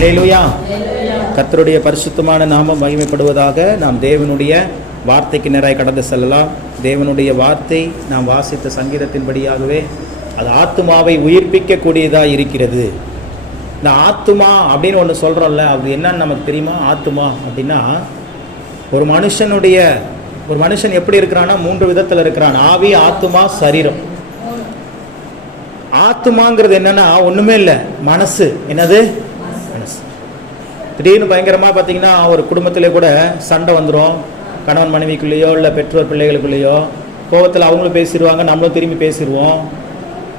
அல்லேலூயா. கர்த்தருடைய பரிசுத்தமான நாமம் மகிமைப்படுவதாக. நாம் தேவனுடைய வார்த்தைக்கு நேராக கடந்து செல்லலாம். தேவனுடைய வார்த்தை நாம் வாசித்த சங்கீதத்தின்படியாகவே அது ஆத்துமாவை உயிர்ப்பிக்கக்கூடியதாக இருக்கிறது. இந்த ஆத்துமா அப்படின்னு ஒன்று சொல்கிறோம்ல, அது என்னன்னு நமக்கு தெரியுமா? ஆத்துமா அப்படின்னா ஒரு மனுஷன் எப்படி இருக்கிறான்னா 3 விதத்தில் இருக்கிறான். ஆவி, ஆத்துமா, சரீரம். ஆத்துமாங்கிறது என்னன்னா ஒண்ணுமே இல்லை, மனசு. என்னது? மனசு. திடீர்னு பயங்கரமாக பார்த்தீங்கன்னா ஒரு குடும்பத்திலே கூட சண்டை வந்துடும். கணவன் மனைவிக்குள்ளேயோ இல்லை பெற்றோர் பிள்ளைகளுக்குள்ளேயோ கோபத்தில் அவங்களும் பேசிடுவாங்க, நம்மளும் திரும்பி பேசிடுவோம்.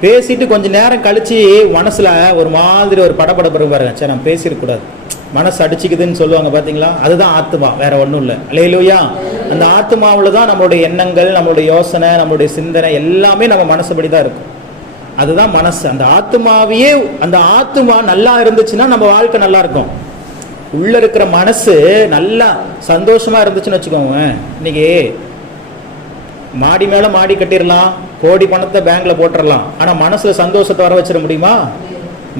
பேசிட்டு கொஞ்சம் நேரம் கழிச்சு மனசில் ஒரு மாதிரி ஒரு படபடப்பு பாருங்க, சரி நம்ம பேசிடக்கூடாது, மனசு அடிச்சுக்குதுன்னு சொல்லுவாங்க பார்த்தீங்களா? அதுதான் ஆத்மா, வேற ஒன்றும் இல்லை. அல்லேலூயா. அந்த ஆத்மாவில் தான் நம்மளுடைய எண்ணங்கள், நம்மளுடைய யோசனை, நம்மளுடைய சிந்தனை எல்லாமே நம்ம மனசுபடி தான் இருக்கும். அதுதான் மனசு. அந்த ஆத்மாவையே, அந்த ஆத்மா நல்லா இருந்துச்சுன்னா நம்ம வாழ்க்கை நல்லா இருக்கும். உள்ள இருக்கிற மனசு நல்லா சந்தோஷமா இருந்துச்சுன்னு வச்சுக்கோங்க, இன்னைக்கு மாடி மேல மாடி கட்டிடலாம், கோடி பணத்தை பேங்க்ல போட்டுடலாம், ஆனா மனசுல சந்தோஷத்தை வர வச்சிட முடியுமா?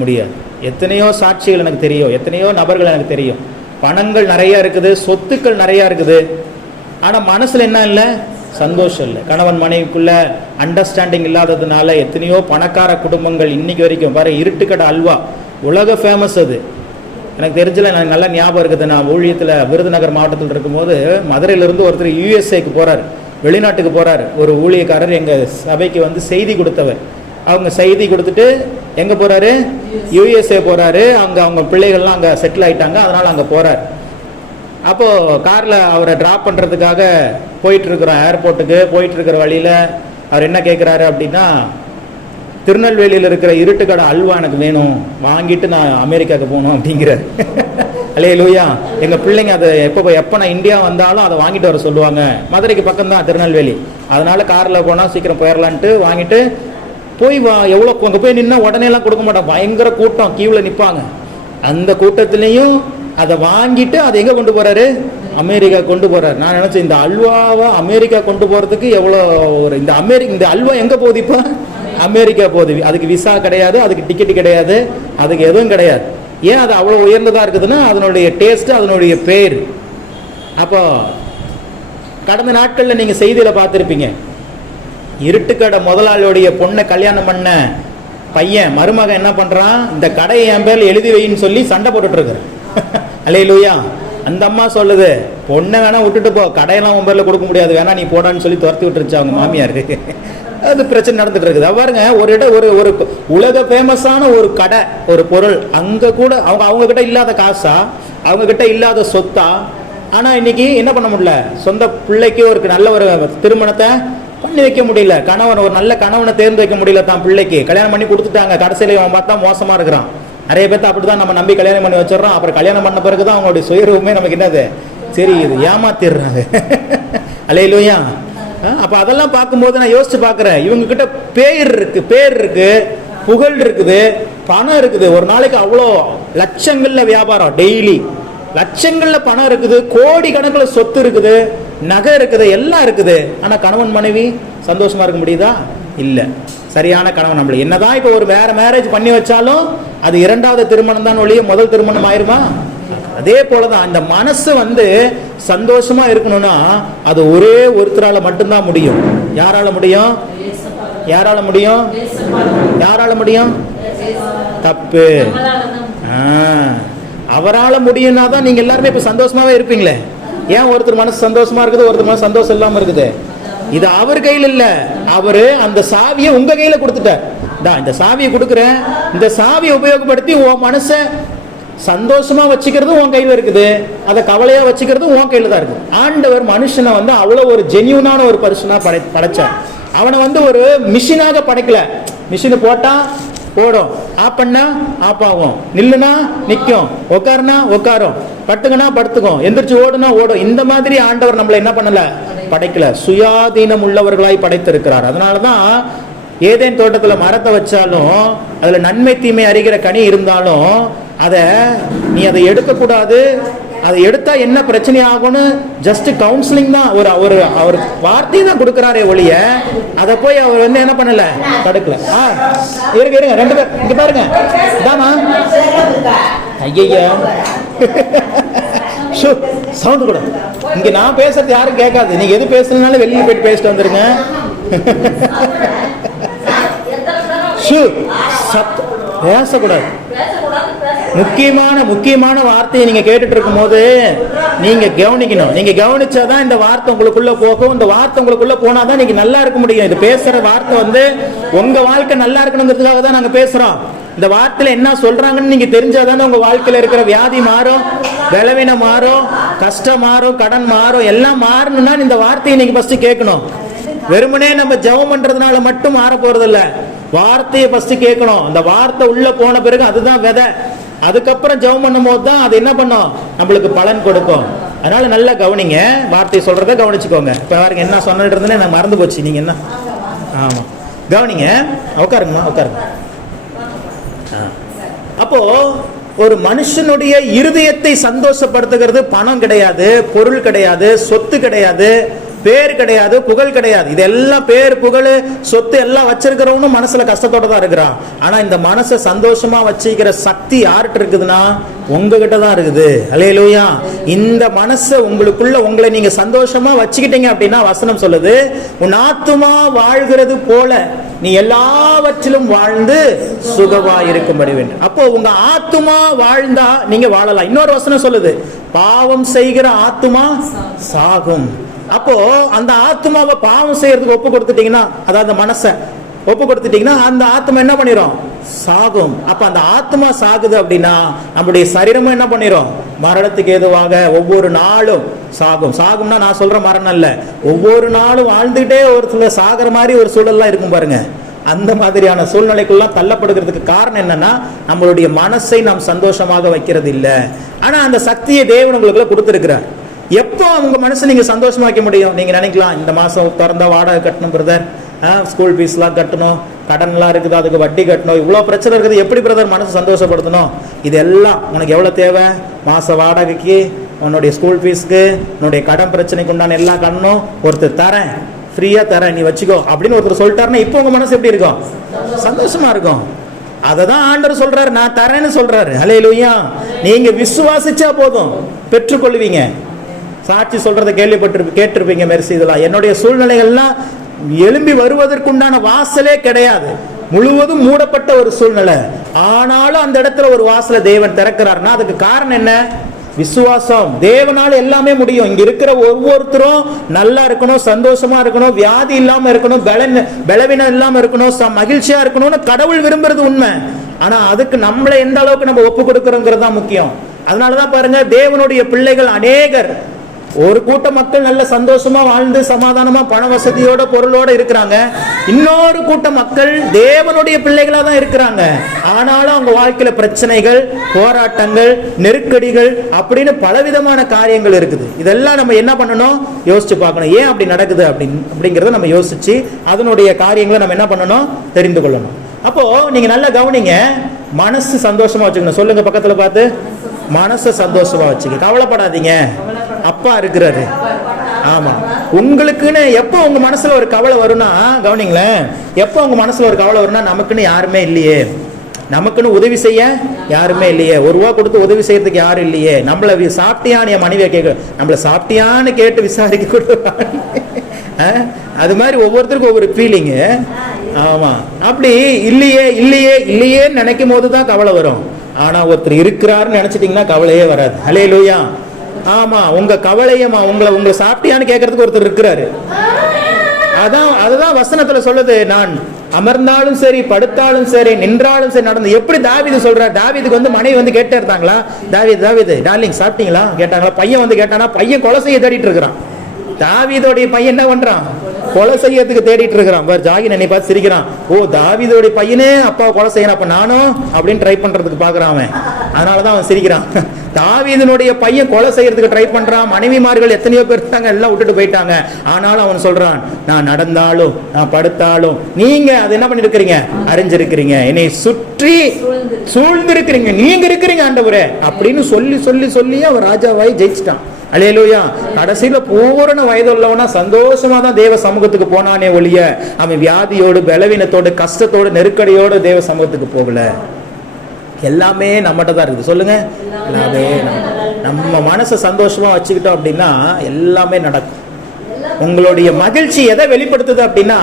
முடியாது. எத்தனையோ சாட்சிகள் எனக்கு தெரியும், எத்தனையோ நபர்கள் எனக்கு தெரியும். பணங்கள் நிறைய இருக்குது, சொத்துக்கள் நிறைய இருக்குது, ஆனா மனசுல என்ன இல்லை? சந்தோஷம் இல்லை. கணவன் மனைவிக்குள்ள அண்டர்ஸ்டாண்டிங் இல்லாததுனால எத்தனையோ பணக்கார குடும்பங்கள் இன்னைக்கு வரைக்கும் பாரு. இருட்டுக்கடை அல்வா உலக ஃபேமஸ். அது எனக்கு தெரிஞ்சல, எனக்கு நல்லா ஞாபகம் இருக்குது. நான் ஊழியத்தில் விருதுநகர் மாவட்டத்தில் இருக்கும்போது மதுரையிலிருந்து ஒருத்தர் யூஎஸ்ஏக்கு போறாரு, வெளிநாட்டுக்கு போறாரு. ஒரு ஊழியக்காரர் எங்கள் சபைக்கு வந்து செய்தி கொடுத்தவர். அவங்க செய்தி கொடுத்துட்டு எங்கே போறாரு? யூஎஸ்ஏ போறாரு. அவங்க பிள்ளைகள்லாம் அங்கே செட்டில் ஆயிட்டாங்க, அதனால அங்கே போறாரு. அப்போது காரில் அவரை ட்ராப் பண்ணுறதுக்காக போயிட்டு இருக்கிறோம், ஏர்போர்ட்டுக்கு போயிட்டு இருக்கிற வழியில் அவர் என்ன கேட்குறாரு அப்படின்னா, திருநெல்வேலியில் இருக்கிற இருட்டுக்கடை அல்வா எனக்கு வேணும், வாங்கிட்டு நான் அமெரிக்காவுக்கு போகணும் அப்படிங்கிறார். அல்லேலூயா. எங்கள் பிள்ளைங்க அதை எப்போ நான் இந்தியா வந்தாலும் அதை வாங்கிட்டு வர சொல்லுவாங்க. மதுரைக்கு பக்கம் தான் திருநெல்வேலி, அதனால காரில் போனால் சீக்கிரம் போயிடலான்ட்டு வாங்கிட்டு போய் எவ்வளோ அங்கே போய் நின்னா உடனேலாம் கொடுக்க மாட்டான், பயங்கர கூட்டம், கியூவில் நிற்பாங்க. அந்த கூட்டத்துலேயும் அதை வாங்கிட்டு அதை எங்கே கொண்டு போகிறாரு? அமெரிக்கா கொண்டு போகிறார். நான் நினச்சேன், இந்த அல்வாவை அமெரிக்கா கொண்டு போகிறதுக்கு எவ்வளோ ஒரு இந்த அல்வா எங்கே போகுது? இப்போ அமெரிக்கா போகுது. அதுக்கு விசா கிடையாது, அதுக்கு டிக்கெட் கிடையாது, அதுக்கு எதுவும் கிடையாது. ஏன் அது அவ்வளோ உயர்ந்ததாக இருக்குதுன்னா அதனுடைய டேஸ்ட்டு, அதனுடைய பேர். அப்போ கடந்த நாட்களில் நீங்கள் செய்தியில் பார்த்துருப்பீங்க, இருட்டுக்கடை முதலாளியோடைய பொண்ணை கல்யாணம் பண்ண பையன் மருமகன் என்ன பண்ணுறான்? இந்த கடையை என் பேரில் எழுதி வைன்னு சொல்லி சண்டை போட்டுட்ருக்குறேன். அல்லேலூயா. அந்த அம்மா சொல்லுது, பொண்ணை வேணா விட்டுட்டு போ, கடையெல்லாம் உன் பேரில் கொடுக்க முடியாது, வேணா நீ போடான்னு சொல்லி துரத்தி விட்டுருச்சு அவங்க மாமியார். அது பிரச்சனை நடந்துட்டு இருக்குது. பாருங்க, ஒரு உலக ஃபேமஸான ஒரு கடை, ஒரு பொருள், அங்கே கூட அவங்க கிட்ட இல்லாத காசா, அவங்க கிட்ட இல்லாத சொத்தா, ஆனால் இன்னைக்கு என்ன பண்ண முடியல? சொந்த பிள்ளைக்கு ஒரு நல்ல ஒரு திருமணத்தை பண்ணி வைக்க முடியல. கணவன் ஒரு நல்ல கணவனை தேர்ந்து வைக்க முடியல. தான் பிள்ளைக்கு கல்யாணம் பண்ணி கொடுத்துட்டாங்க, கடைசியில் அவன் பார்த்தா மோசமாக இருக்கிறான். நிறைய பேர்த்த அப்படிதான் நம்ம நம்பி கல்யாணம் பண்ணி வச்சிடறோம். அப்புறம் கல்யாணம் பண்ண பிறகு தான் அவங்களுடைய சுயரூபமே நமக்கு என்னது தெரியுது, ஏமாத்திடுறாங்க. அல்லேலூயா. அப்போ அதெல்லாம் பார்க்கும்போது நான் யோசிச்சு பார்க்குறேன், இவங்க கிட்ட பேர் இருக்கு, புகழ் இருக்குது, பணம் இருக்குது. ஒரு நாளைக்கு அவ்வளோ லட்சங்கள்ல வியாபாரம், டெய்லி லட்சங்கள்ல பணம் இருக்குது, கோடி கணக்கில் சொத்து இருக்குது, நகை இருக்குது, எல்லாம் இருக்குது. ஆனால் கணவன் மனைவி சந்தோஷமா இருக்க முடியுதா? இல்லை. சரியான கணவன் நம்மள என்னதான் இப்போ ஒரு வேற மேரேஜ் பண்ணி வச்சாலும் அது 2வது திருமணம் தான் ஒழிய முதல் திருமணம் ஆயிருமா? அதே போலதான் அந்த மனசு வந்து சந்தோஷமா இருக்கணும்னா அது ஒரே ஒருத்தரால மட்டும்தான் முடியும். யாரால முடியும்? யாரால முடியும்? யாரால முடியும்? தப்பு. அவரால முடியும்னா தான் நீங்க எல்லாருமே இப்ப சந்தோஷமாவே இருப்பீங்களே. ஏன் ஒருத்தர் மனசு சந்தோஷமா இருக்குது, ஒருத்தர் மனசு சந்தோஷம் இல்லாம இருக்குது? இது அவர் கையில் இல்ல, அவரு அந்த சாவியை உங்க கையில கொடுத்துட்டார். இந்த சாவியை கொடுக்குறேன், இந்த சாவியை உபயோகப்படுத்தி உன் மனசை சந்தோஷமா வச்சுக்கிறது உன் கையில இருக்குது, அதை கவலையா வச்சுக்கிறது உன் கையில தான் இருக்குது. ஆண்டவர் மனுஷனை வந்து அவ்வளவு ஒரு ஜென்யூனான ஒரு பர்சனா படைச்சார். அவனை வந்து ஒரு மிஷினாக படைக்கல. மிஷின் போட்டா ஓடும், ஆஃப் பண்ணா ஆஃப் ஆகும், நில்லுனா நிற்கும், உட்காருனா உட்காரும், படுத்துக்கனா படுத்துக்கும், எந்திரிச்சு ஓடுனா ஓடும். இந்த மாதிரி ஆண்டவர் நம்மளை என்ன பண்ணல? படைக்கல. சுயாதீனம் உள்ளவர்களாய் படைத்திருக்கிறார். அதனாலதான் ஏதேன் தோட்டத்தில் மரத்தை வச்சாலும் அதுல நன்மை தீமை அறிகிற கனி இருந்தாலும் நீ அதை எடுக்கக்கூடாது, அதை எடுத்தா என்ன பிரச்சனை ஆகும்னு ஜஸ்ட் கவுன்சிலிங் தான், ஒரு வார்த்தையை தான் கொடுக்கிறாரே ஒழிய அதை போய் அவர் வந்து என்ன பண்ணல, தடுக்கல. இருங்க 2 பேர் இங்க பாருங்க. ஐயா சவுண்ட் கூட இங்க நான் பேசுறது யாரும் கேட்காது. நீங்க எது பேசுறதுனால வெளியே போயிட்டு பேசிட்டு வந்துருங்க. பேசக்கூடாது. முக்கியமான வார்த்தையை நீங்க கேட்டுட்டு இருக்கும் போது நீங்க கவனிக்கணும். நீங்க கவனிச்சாதான் இந்த வார்த்தை உங்களுக்குள்ள போகும். இந்த வார்த்தை உங்களுக்குள்ள போனாதான் நீங்க நல்லா இருக்க முடியும். இது பேசுற வார்த்தை உங்க வாழ்க்கை நல்லா இருக்கணுங்கிறதுக்காக தான் நாங்க பேசுறோம். இந்த வார்த்தையில என்ன சொல்றாங்கன்னு நீங்க தெரிஞ்சாதானே உங்க வாழ்க்கையில இருக்கிற வியாதி மாறும், பலவீனம் மாறும், கஷ்டம் மாறும், கடன் மாறும். எல்லாம் மாறணும்னா இந்த வார்த்தையை நீங்க ஃபர்ஸ்ட் கேட்கணும். வெறுமனே நம்ம ஜெபம் பண்றதுனால மட்டும் மாற போறது இல்ல. வார்த்தையை ஃபர்ஸ்ட் கேட்கணும். அந்த வார்த்தை உள்ள போன பிறகு அதுதான் விதை. அதுக்கப்புறம் ஜெபம் பண்ணும் போது தான் அது என்ன பண்ணும், நம்மளுக்கு பலன் கொடுக்கும். அதனால நல்லா கவனிங்க, வார்த்தையை சொல்றத கவனிச்சுக்கோங்க. இப்ப பாருங்க என்ன சொன்னிட்டு இருந்தேன்னு எனக்கு மறந்து போச்சு. நீங்க என்ன ஆமா கவனிங்க. உட்காருங்கம்மா உட்காருங்க. அப்போ ஒரு மனுஷனுடைய இருதயத்தை சந்தோஷப்படுத்துகிறது பணம் கிடையாது, பொருள் கிடையாது, சொத்து கிடையாது, பேர் கிடையாது, புகழ் கிடையாது. இதெல்லாம் பேர் புகழ் சொத்து எல்லாம் வச்சிருக்கிறவனும் மனசுல கஷ்டத்தோட தான் இருக்கிறான். ஆனா இந்த மனசை சந்தோஷமா வச்சுக்கிற சக்தி யார்கிட்ட இருக்குதுன்னா உங்ககிட்ட தான் இருக்குது. அல்லேலூயா. இந்த மனசை உங்களுக்குள்ள உங்களை நீங்க சந்தோஷமா வச்சுக்கிட்டீங்க அப்படின்னா வசனம் சொல்லுது, உன் ஆத்துமா வாழ்கிறது போல நீ எல்லாவற்றிலும் வாழ்ந்து சுகமா இருக்கும்படி வேண்டும். அப்போ உங்க ஆத்துமா வாழ்ந்தா நீங்க வாழலாம். இன்னொரு வசனம் சொல்லுது, பாவம் செய்கிற ஆத்துமா சாகும். அப்போ அந்த ஆத்மாவை பாவம் செய்யறதுக்கு ஒப்பு கொடுத்துட்டீங்கன்னா, அதாவது மனசை ஒப்பு கொடுத்துட்டீங்கன்னா அந்த ஆத்மா என்ன பண்ணிரும், சாகும். அப்ப அந்த ஆத்மா சாகுது அப்படின்னா நம்முடைய சரீரமும் என்ன பண்ணிரும், மரணத்துக்கு ஏதுவாக ஒவ்வொரு நாளும் சாகும். சாகும்னா நான் சொல்ற மரணம் இல்ல, ஒவ்வொரு நாளும் வாழ்ந்துகிட்டே ஒரு சில சாகிற மாதிரி ஒரு சூழல்லாம் இருக்கும் பாருங்க. அந்த மாதிரியான சூழ்நிலைக்குள்ளாம் தள்ளப்படுகிறதுக்கு காரணம் என்னன்னா நம்மளுடைய மனசை நாம் சந்தோஷமாக வைக்கிறது இல்லை. ஆனா அந்த சக்தியை தேவன் உங்களுக்குள்ள கொடுத்திருக்கிறார். எப்போ உங்க மனசை நீங்க சந்தோஷமாக்க முடியும்? நீங்க நினைக்கலாம் இந்த மாசம் திறந்த வாடகை கட்டணும் பிரதர், ஸ்கூல் ஃபீஸ்லாம் கட்டணும், கடன்லாம் இருக்குது, அதுக்கு வட்டி கட்டணும், இவ்வளோ பிரச்சனை இருக்குது, எப்படி பிரதர் மனசு சந்தோஷப்படுத்தணும்? இதெல்லாம் உனக்கு எவ்வளோ தேவை? மாச வாடகைக்கு, உன்னுடைய ஸ்கூல் ஃபீஸ்க்கு, உன்னுடைய கடன் பிரச்சனைக்கு உண்டான எல்லா கடனும் ஒருத்தர் தரேன், ஃப்ரீயா தரேன், நீ வச்சுக்கோ அப்படின்னு ஒருத்தர் சொல்லிட்டாருன்னா இப்போ உங்க மனசு எப்படி இருக்கும்? சந்தோஷமா இருக்கும். அததான் ஆண்டவர் சொல்றாரு, நான் தரேன்னு சொல்றாரு. அல்லேலூயா. நீங்க விசுவாசிச்சா போதும், பெற்றுக்கொள்வீங்க. சாட்சி சொல்றதை கேட்டிருப்பீங்க. மெர்சி, இதெல்லாம் என்னுடைய சூழ்நிலைகள்லாம் எழும்பி வருவதற்குண்டான வாசலே கிடையாது, முழுவதும் மூடப்பட்ட ஒரு சூழ்நிலை. ஆனாலும் அந்த இடத்துல ஒரு வாசலை தேவன் திறக்கிறார்னா அதுக்கு காரணம் என்ன? விசுவாசம். தேவனால எல்லாமே முடியும். இங்க இருக்கிற ஒவ்வொருத்தரும் நல்லா இருக்கணும், சந்தோஷமா இருக்கணும், வியாதி இல்லாம இருக்கணும், பலவீனம் இல்லாம இருக்கணும், மகிழ்ச்சியா இருக்கணும்னு கடவுள் விரும்புறது உண்மை. ஆனா அதுக்கு நம்மளை எந்த அளவுக்கு நம்ம ஒப்பு கொடுக்கிறோங்கிறது தான் முக்கியம். அதனாலதான் பாருங்க, தேவனுடைய பிள்ளைகள் அநேகர், ஒரு கூட்ட மக்கள் நல்ல சந்தோஷமா வாழ்ந்து சமாதானமா பண வசதியோட பொருளோட இருக்கிறாங்க. இன்னொரு கூட்ட மக்கள் தேவனுடைய பிள்ளைகளா தான் இருக்கிறாங்க. ஆனாலும் அவங்க வாழ்க்கையில பிரச்சனைகள், போராட்டங்கள், நெருக்கடிகள் அப்படின்னு பலவிதமான காரியங்கள் இருக்குது. இதெல்லாம் நம்ம என்ன பண்ணணும், யோசிச்சு பார்க்கணும். ஏன் அப்படி நடக்குது அப்படிங்கறத நம்ம யோசிச்சு அதனுடைய காரியங்களை நம்ம என்ன பண்ணணும், தெரிந்து கொள்ளணும். அப்போ நீங்க நல்லா கவனிங்க, மனசு சந்தோஷமா வச்சுக்கணும். சொல்லுங்க பக்கத்துல பார்த்து, மனசை சந்தோஷமா வச்சுக்க. கவலைப்படாதீங்க, அப்பா இருக்கிறாரு. ஆமா, உங்களுக்குன்னு எப்போ உங்க மனசுல ஒரு கவலை வரும்னா, கவனிங்களேன், எப்போ உங்க மனசுல ஒரு கவலை வரும்னா, நமக்குன்னு யாருமே இல்லையே, நமக்குன்னு உதவி செய்ய யாருமே இல்லையே, ஒரு ரூபா கொடுத்து உதவி செய்யறதுக்கு யாரும் இல்லையே, நம்மள சாப்பிட்டியான்னு என் மனைவியை கேட்க, நம்மள சாப்பிட்டியான்னு கேட்டு விசாரிக்க கொடுப்பாங்க. அது மாதிரி ஒவ்வொருத்தருக்கும் ஒவ்வொரு ஃபீலிங்கு. ஆமா, அப்படி இல்லையே இல்லையே இல்லையேன்னு நினைக்கும் போதுதான் கவலை வரும். ஆனா ஒருத்தர் இருக்கிறாருன்னு நினைச்சிட்டீங்கன்னா கவலையே வராது. அல்லேலூயா. ஆமா, உங்க கவலையமா உங்களை சாப்பிட்டியான்னு கேட்கறதுக்கு ஒருத்தர் இருக்கிறாரு. அதுதான் வசனத்துல சொல்லுது, நான் அமர்ந்தாலும் சரி, படுத்தாலும் சரி, நின்றாலும் சரி, நடந்து. எப்படி தாவீது சொல்றார்? தாவீதுக்கு மனைவி கேட்டே இருந்தாங்களா, தாவீது டார்லிங் சாப்பிட்டீங்களா கேட்டாங்களா? பையன் கேட்டானா, பையன் கொலை செய்ய தேடிட்டு இருக்கிறான். தாவீதோடைய பையன் என்ன பண்றான்? கொலை செய்யறதுக்கு தேடிட்டு இருக்கிறான். ஜாகின் என்னை பார்த்து சிரிக்கிறான். ஓ, தாவீதோடைய பையனே அப்பாவை கொலை செய்யணும், அப்ப நானும் அப்படின்னு ட்ரை பண்றதுக்கு பாக்குறான் அவன். அதனாலதான் அவன் சிரிக்கிறான். தாவீதினுடைய பையன் கொலை செய்யறதுக்கு ட்ரை பண்றான். மனைவிமார்கள் எத்தனையோ பேர் இருக்காங்க, எல்லாம் விட்டுட்டு போயிட்டாங்க. ஆனாலும் அவன் சொல்றான், நான் நடந்தாலும் நான் படுத்தாலும் நீங்க அது என்ன பண்ணிருக்கிறீங்க, அறிஞ்சிருக்கிறீங்க, என்னை சுற்றி சூழ்ந்திருக்கிறீங்க, நீங்க இருக்கிறீங்க ஆண்டவரே அப்படின்னு சொல்லி சொல்லி சொல்லி அவன் ராஜாவாய் ஜெயிச்சிட்டான். அல்லேலூயா. கடைசியில பூரண வயதுள்ளவனா சந்தோஷமா தான் தேவ சமூகத்துக்கு போனானே ஒழிய அவன் வியாதியோடு, பலவீனத்தோடு, கஷ்டத்தோடு, நெருக்கடியோடு தேவ சமூகத்துக்கு போகல. எல்லாமே நம்மகிட்ட தான் இருக்குது. சொல்லுங்க, எல்லாமே நம்ம மனசை சந்தோஷமா வச்சுக்கிட்டோம் அப்படின்னா எல்லாமே நடக்கும். உங்களுடைய மகிழ்ச்சி எதை வெளிப்படுத்துது அப்படின்னா,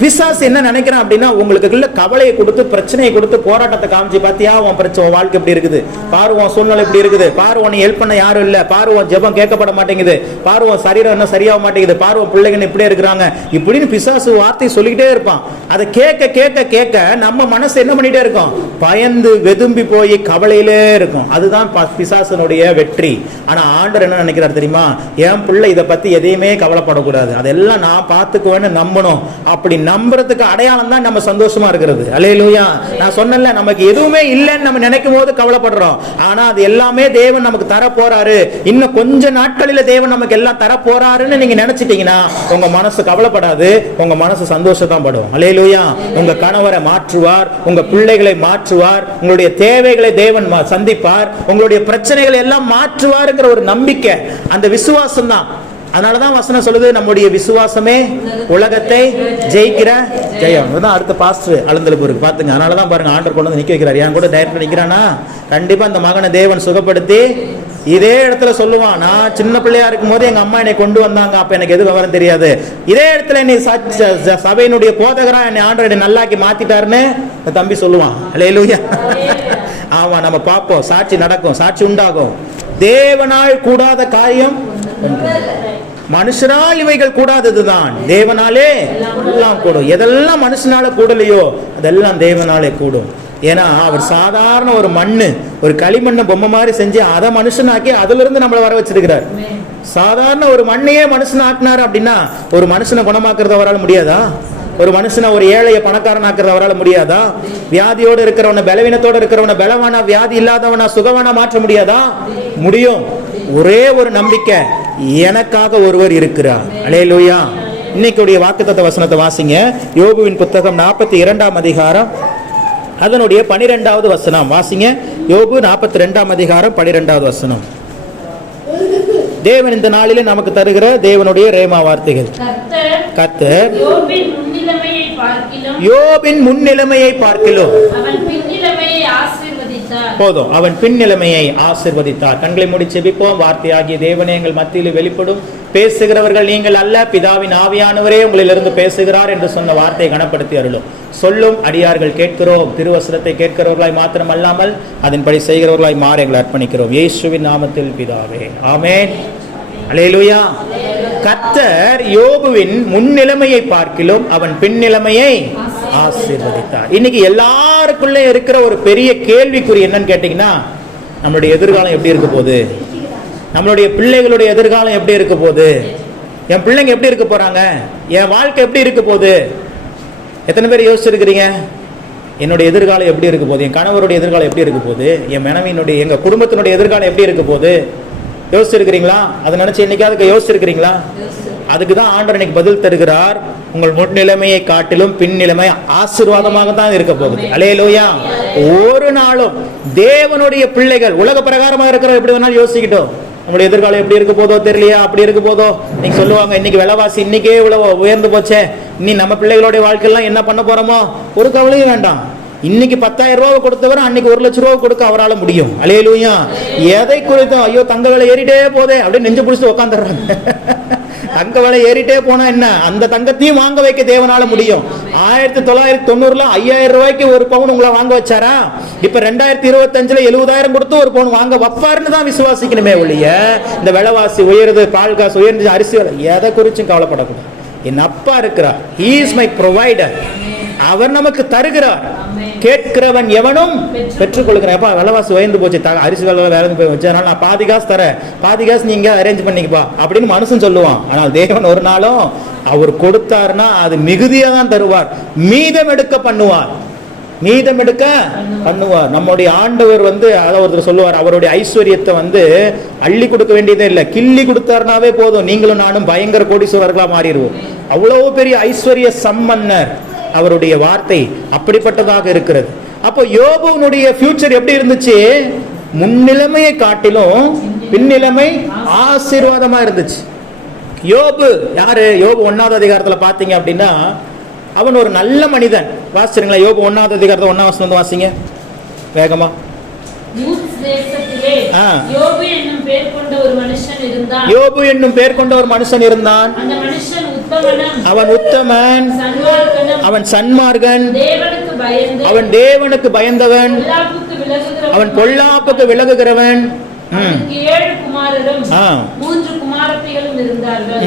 பிசாசு என்ன நினைக்கிறான் அப்படின்னா, உங்களுக்கு கவலையை கொடுத்து, பிரச்சனையை கொடுத்து, போராட்டத்தை காமிச்சு, பாத்தியா உன் பிரச்சனை, உன் வாழ்க்கை எப்படி இருக்குது பாரு, உன் சூழ்நிலை எப்படி இருக்குது பாரு, உன் ஹெல்ப் பண்ண யாரும் இல்ல பாரு, உன் ஜெபம் கேட்கப்பட மாட்டேங்குது பாரு, உன் சரீரம் என்ன சரியாக மாட்டேங்குது பாரு, உன் பிள்ளைங்க இப்படியே இருக்கிறாங்க இப்படின்னு பிசாசு வார்த்தை சொல்லிக்கிட்டே இருப்பான். அதை கேட்க கேட்க கேட்க நம்ம மனசு என்ன பண்ணிட்டே இருக்கும், பயந்து வெதும்பி போய் கவலையிலே இருக்கும். அதுதான் பிசாசனுடைய வெற்றி. ஆனா ஆண்டவர் என்ன நினைக்கிறார் தெரியுமா, என் பிள்ளை இதை பத்தி எதையுமே கவலைப்படக்கூடாது, அதெல்லாம் நான் பார்த்துக்குவேன்னு நம்பணும். அப்படி நம்புறதுக்கு அடையாளம் தான் நம்ம சந்தோஷமா இருக்கிறது. அல்லேலூயா. நான் சொன்னேன்ல, நமக்கு எதுவுமே இல்லைன்னு நம்ம நினைக்கும் போது கவலைப்படுறோம். ஆனா அது எல்லாமே தேவன் நமக்கு தர போறாரு, இன்னும் கொஞ்ச நாட்களில தேவன் நமக்கு எல்லாம் தர போறாருன்னு நீங்க நினைச்சிட்டீங்கன்னா உங்க மனசு கவலைப்படாது, உங்க மனசு சந்தோஷம் படும். அல்லேலூயா. உங்க கணவரை மாற்றுவார், உங்க பிள்ளைகளை மாற்றுவார், உங்களுடைய தேவைகளை தேவன் சந்திப்பார், உங்களுடைய பிரச்சனைகளை எல்லாம் மாற்றுவாருங்கிற ஒரு நம்பிக்கை, அந்த விசுவாசம் தான். அதனாலதான் வசனம் சொல்லுது, நம்முடைய விசுவாசமே உலகத்தை ஜெயிக்கிற ஜெயம். அதுதான் அடுத்த பாஸ்டர் அலந்தலபுருக்கு பாத்துங்க. அதனாலதான் பாருங்க, ஆண்டவர் கொண்டு வந்து நிக்க வைக்கிறார். என் கூட டைரக்டா நிக்கிறானா, கண்டிப்பா அந்த மகனை தேவன் சுகப்படுத்தி இதே இடத்துல சொல்லுவான், நான் சின்ன பிள்ளையா இருக்கும் போது எங்க அம்மா என்னை கொண்டு வந்தாங்க, அப்ப எனக்கு எது விவரம் தெரியாது, இதே இடத்துல என்னை சபையினுடைய போதகரா என்னை ஆண்டவர் நல்லாக்கி மாத்திட்டாருன்னு தம்பி சொல்லுவான். அல்லேலூயா. ஆமா, நம்ம பார்ப்போம், சாட்சி நடக்கும், சாட்சி உண்டாகும். தேவனால் கூடாத காரியம் மனுஷனால் இவைகள் கூடாததுதான், தேவனாலே எல்லாம் கூடும். எதெல்லாம் மனுஷனால கூடலையோ அதெல்லாம் தேவனாலே கூடும். ஏன்னா அவர் சாதாரண ஒரு மண்ணு, ஒரு களிமண்ணை பொம்மை மாதிரி செஞ்சு அதை மனுஷனாக்கி அதுல இருந்து நம்மளை வர வச்சிருக்கிறார். சாதாரண ஒரு மண்ணையே மனுஷன் ஆக்கினார் அப்படின்னா ஒரு மனுஷனை குணமாக்குறது அவரால் முடியாதா? ஒரு மனுஷனை, ஒரு ஏழையை பணக்காரன் ஆக்குறது அவரால் முடியாதா? வியாதியோடு இருக்கிறவனை, பலவீனத்தோடு இருக்கிறவனை பலவானா, வியாதி இல்லாதவனா சுகவானா மாற்ற முடியாதா? முடியும். ஒரே ஒரு நம்பிக்கை, எனக்காக ஒருவர் இருக்கிறார். அல்லேலூயா. இன்னைக்குடைய வாக்குத்தத்த வசனத்தை வாசிங்க. யோபுவின் புத்தகம் 42ஆம் அதிகாரம் அதனுடைய 12வது வசனம் வாசிங்க. யோபு 42ஆம் அதிகாரம் 12வது வசனம். தேவன் இந்த நாளிலே நமக்கு தருகிற தேவனுடைய ரேமா வார்த்தைகள். கர்த்தர் யோபின் முன்னிலைமையை பார்க்கிலும் போதும், அவன் பின்னிலைமையை ஆசீர்வதித்தார். கண்களை மூடி ஜெபிப்போம். வார்த்தையாகிய தேவனே எங்கள் மத்தியில் வெளிப்படும். பேசுகிறவர்கள் நீங்கள் அல்ல, பிதாவின் ஆவியானவரே உங்களிலிருந்து பேசுகிறார் என்று சொன்ன வார்த்தை கனப்படுத்தி அருளும். சொல்லும் அடியார்கள் கேட்கிறோம். திருவசனத்தை கேட்கிறவர்களாய் மாத்திரம் அல்லாமல் அதன்படி செய்கிறவர்களாய் மாற எங்களை அர்ப்பணிக்கிறோம். இயேசுவின் நாமத்தில் பிதாவே, ஆமென். அல்லேலூயா. கர்த்தர் யோபுவின் முன்னிலைமையை பார்க்கிலும் அவன் பின்னிலைமையை ஆசீர்வதித்தார். இன்னைக்கு எல்லாருக்குள்ள இருக்கிற ஒரு பெரிய கேள்விக்குறி என்னன்னு கேட்டீங்கன்னா, நம்மளுடைய எதிர்காலம் எப்படி இருக்க போகுது, நம்மளுடைய பிள்ளைகளுடைய எதிர்காலம் எப்படி இருக்க போகுது, என் பிள்ளைங்க எப்படி இருக்க போறாங்க, என் வாழ்க்கை எப்படி இருக்க போகுது. எத்தனை பேர் யோசிச்சிருக்கிறீங்க, என்னுடைய எதிர்காலம் எப்படி இருக்க போகுது, என் கணவருடைய எதிர்காலம் எப்படி இருக்க போகுது, என் மனைவியினுடைய, எங்க குடும்பத்தினுடைய எதிர்காலம் எப்படி இருக்க போகுது? யோசிச்சிருக்கிறீங்களா? அதை நினைச்சு என்னைக்காவது யோசிச்சிருக்கிறீங்களா? அதுக்கு தான் ஆண்டவர் இன்னைக்கு பதில் தருகிறார். உங்கள் முன்னிலைமையை காட்டிலும் பின்னிலைமை ஆசீர்வாதமாக தான் இருக்க போகுது. அல்லேலூயா. ஒரு நாளும் தேவனுடைய பிள்ளைகள் உலக பிரகாரமாக இருக்கிற எப்படி வேணாலும் யோசிக்கிட்டோம், நம்மளுடைய எதிர்காலம் எப்படி இருக்க போதோ தெரியலையா, அப்படி இருக்க போதோ. நீங்க சொல்லுவாங்க, இன்னைக்கு விலைவாசி இன்னைக்கே இவ்வளவு உயர்ந்து போச்சே, இனி நம்ம பிள்ளைகளுடைய வாழ்க்கையெல்லாம் என்ன பண்ண போறோமோ, ஒரு கவலையும் வேண்டாம். இன்னைக்கு 10,000 ரூபாவை கொடுத்தவர் அன்னைக்கு 1 லட்சம் ரூபாய் கொடுக்க அவரால் முடியும். அல்லேலூயா. எதை குறித்தும் ஐயோ தங்க விலை ஏறிட்டே போதே அப்படின்னு நெஞ்சு பிடிச்சிட்டு உட்காந்துடுறாங்க. தங்க விலை ஏறிட்டே போனா என்ன, அந்த தங்கத்தையும் வாங்க வைக்க தேவனால முடியும். 1990 5,000 ரூபாய்க்கு ஒரு பவுன் உங்களை வாங்க வச்சாரா? இப்ப 2025 70,000 கொடுத்து ஒரு பவுன் வாங்க வைப்பாருன்னு தான் விசுவாசிக்கணுமே ஒழிய, இந்த விலைவாசி உயருது, பால் காசு உயர்ந்து, அரிசி விலை, எதை குறிச்சும் கவலைப்படக்கூடாது. என் அப்பா இருக்கிறார், he is my provider. அவர் நமக்கு தருகிறார். கேட்கிறவன் எவனும் பெற்றுக் கொள்கிறான். அப்பா விலைவாசி உயர்ந்து போச்சு, அரிசி விலை வேற போய் வச்சு, அதனால நான் பாதி காசு தரேன், பாதி காசு நீங்க அரேஞ்ச் பண்ணிக்கப்பா அப்படின்னு மனுஷன் சொல்லுவான். ஆனால் தேவன் ஒரு நாளும் அவர் கொடுத்தாருன்னா அது மிகுதியா தான் தருவார், மீதம் எடுக்க பண்ணுவார், மீதம் எடுக்க பண்ணுவார். நம்முடைய ஆண்டவர் அதை ஒருத்தர் சொல்லுவார், அவருடைய ஐஸ்வர்யத்தை அள்ளி கொடுக்க வேண்டியதே இல்லை, கிள்ளி கொடுத்தாருனாவே போதும், நீங்களும் நானும் பயங்கர கோடீஸ்வரர்களா மாறிடுவோம். அவ்வளவு பெரிய ஐஸ்வர்ய சம்பன்னர் அவருடைய வார்த்தை அப்படிப்பட்டதாக இருக்கிறது. அப்போ யோபுனுடைய ஃபியூச்சர் எப்படி இருந்துச்சு? முன்னிலைமையை காட்டிலும் பின்னிலைமை ஆசீர்வாதமா இருந்துச்சு. யோபு யாரு? யோபு 1வது அதிகாரத்துல பாத்தீங்க அப்படின்னா அவன் ஒரு நல்ல மனிதன். வாசிச்சிருங்களா? யோபு 1வது அதிகாரத்தை 1ஆம் வசனம் வாசிங்க. வேகமா. ஊத்ஸ் தேசத்திலே யோபு என்னும் பேர் கொண்ட ஒரு மனுஷன் இருந்தான். யோபு என்னும் பேர் கொண்ட ஒரு மனுஷன் இருந்தான். அந்த மனுஷன் உத்தமனும், அவன் உத்தமன், சன்மார்க்கனும், அவன் சன்மார்க்கன், தேவனுக்கு பயந்து, அவன் தேவனுக்கு பயந்தவன், பொல்லாப்புக்கு விலகுகிறவன், அவன் பொல்லாப்புக்கு விலகுகிறவன். அவனுக்கு 7 குமாரரும் 3 குமாரத்திகளும் இருந்தார்கள்.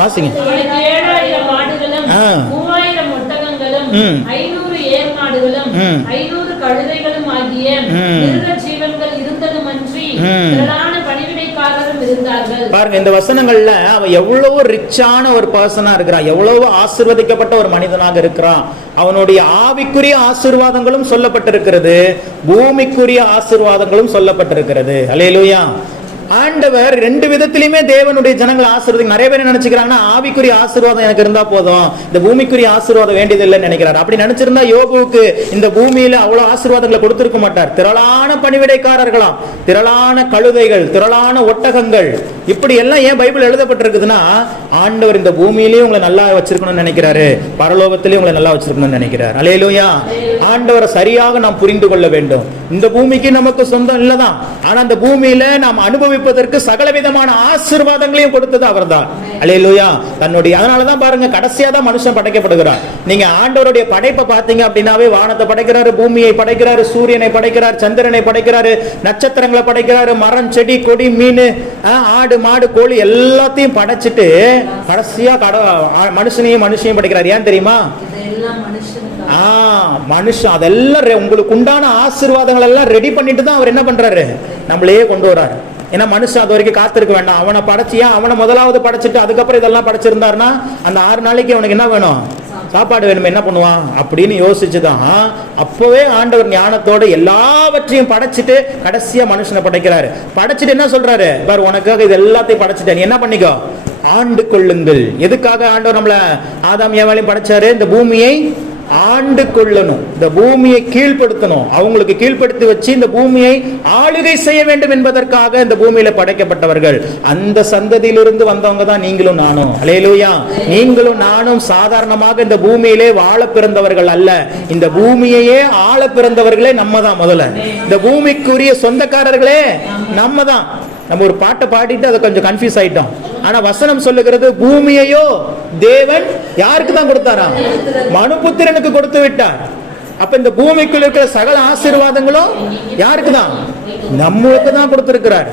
வாசிங்க. அவனுக்கு 7000 ஆடுகளும் 3000 ஒட்டகங்களும் 500 ஏர் மாடுகளும் 500 கழுதைகளும் ஆகிய மிருக ஜீவன்கள் இருந்ததுமன்றி திரளான பணிவிடைக்காரரும் இருந்தார்கள். பாருங்க, இந்த வசனங்கள்ல அவன் எவ்வளவு ரிச்சான ஒரு பர்சனா இருக்கிறான், எவ்வளவு ஆசீர்வதிக்கப்பட்ட ஒரு மனிதனாக இருக்கிறான். அவனுடைய ஆவிக்குரிய ஆசீர்வாதங்களும் சொல்லப்பட்டிருக்கிறது, பூமிக்குரிய ஆசீர்வாதங்களும் சொல்லப்பட்டிருக்கிறது. அல்லேலூயா. ஆண்டவர் 2 விதத்திலுமே தேவனுடைய ஜனங்களை ஆசீர்வதி. நிறைய பேர் நினைச்சுக்கிறாங்கன்னா ஆவிக்குரிய ஆசீர்வாதம் எனக்கு இருந்தா போதும், இந்த பூமிக்குரிய ஆசீர்வாதம் வேண்டியதில்லைன்னு நினைக்கிறார். அப்படி நினைச்சிருந்தா யோபுவுக்கு இந்த பூமியில அவ்வளவு ஆசீர்வாதங்களை கொடுத்திருக்க மாட்டார். திரளான பணிவிடைக்காரர்களாம், திரளான கழுதைகள், திரளான ஒட்டகங்கள், இப்படி எல்லாம் ஏன் பைபிள் எழுதப்பட்டிருக்குதுன்னா ஆண்டவர் இந்த பூமியிலேயே உங்களை நல்லா வச்சிருக்கணும்னு நினைக்கிறாரு, பரலோகத்திலேயே உங்களை நல்லா வச்சிருக்கணும்னு நினைக்கிறார். அல்லேலூயா. ஆண்டவரை சரியாக நாம் புரிந்து கொள்ள வேண்டும். இந்த பூமிக்கு நமக்கு சொந்தம் இல்லதான், ஆனா அந்த பூமியில நாம் அனுபவிப்பதற்கு சகல விதமான ஆசீர்வாதங்களையும் கொடுத்தது அவர்தான். அல்லேலூயா. தன்னுடைய அதனாலதான் பாருங்க, கடைசியா தான் மனுஷன் படைக்கப்படுகிறார். நீங்க ஆண்டவருடைய படைப்பை பார்த்தீங்க அப்படின்னாவே வானத்தை படைக்கிறாரு, பூமியை படைக்கிறாரு, சூரியனை படைக்கிறார், சந்திரனை படைக்கிறாரு, நட்சத்திரங்களை படைக்கிறாரு, மரம், செடி, கொடி, மீன், ஆடு, மாடு, கோழி எல்லாத்தையும் படைச்சிட்டு கடைசியா மனுஷனையும் படைக்கிறார். ஏன் தெரியுமா? மனுஷன் அதெல்லாம் உங்களுக்கு உண்டான ஆசீர்வாதங்கள் எல்லாம் ரெடி பண்ணிட்டு தான் அவர் என்ன பண்றாரு, நம்மளையே கொண்டு வர்றாரு. ஏன்னா மனுஷன் அது வரைக்கும் காத்திருக்க வேண்டாம். அவனை படைச்சியா, அவனை முதலாவது படைச்சிட்டு அதுக்கப்புறம் இதெல்லாம் படைச்சிருந்தாருன்னா அந்த 6 நாளைக்கு அவனுக்கு என்ன வேணும்? சாப்பாடு வேணும். என்ன பண்ணுவான் அப்படின்னு யோசிச்சுதான் அப்பவே ஆண்டவர் ஞானத்தோட எல்லாவற்றையும் படைச்சிட்டு கடைசியா மனுஷனை படைக்கிறாரு. படைச்சிட்டு என்ன சொல்றாரு, பாரு உனக்காக இது எல்லாத்தையும் படைச்சிட்டேன், நீ என்ன பண்ணிக்கோ, ஆண்டு கொள்ளுங்கள். எதுக்காக ஆண்டவர் நம்மள ஆதாம் ஏவாளையும் படைச்சாரு? இந்த பூமியை ஆண்டு கொள்ளணும், இந்த பூமியை கீழ்ப்படுத்தணும், அவங்களுக்கு கீழ்ப்படுத்தி வச்சு இந்த பூமியை ஆளுகை செய்ய வேண்டும் என்பதற்காக இந்த பூமியில படைக்கப்பட்டவர்கள். அந்த சந்ததியிலிருந்து வந்தவங்க தான் நீங்களும் நானும். அல்லேலூயா. நீங்களும் நானும் சாதாரணமாக இந்த பூமியிலே வாழ பிறந்தவர்கள் அல்ல, இந்த பூமியையே ஆள பிறந்தவர்களே நம்ம தான். முதல்ல இந்த பூமிக்குரிய சொந்தக்காரர்களே நம்ம தான். நம்ம ஒரு பாட்டை பாடிட்டு அதை கொஞ்சம் கன்ஃபியூஸ் ஆயிட்டோம். ஆனா வசனம் சொல்லுகிறது, பூமியையோ தேவன் யாருக்கு தான் கொடுத்தாரா? மனுபுத்திரனுக்கு கொடுத்து விட்டார். அப்ப இந்த பூமிக்குள்ள இருக்கிற சகல ஆசீர்வாதங்களும் யாருக்கு தான்? நம்மளுக்கு தான் கொடுத்திருக்கிறார்.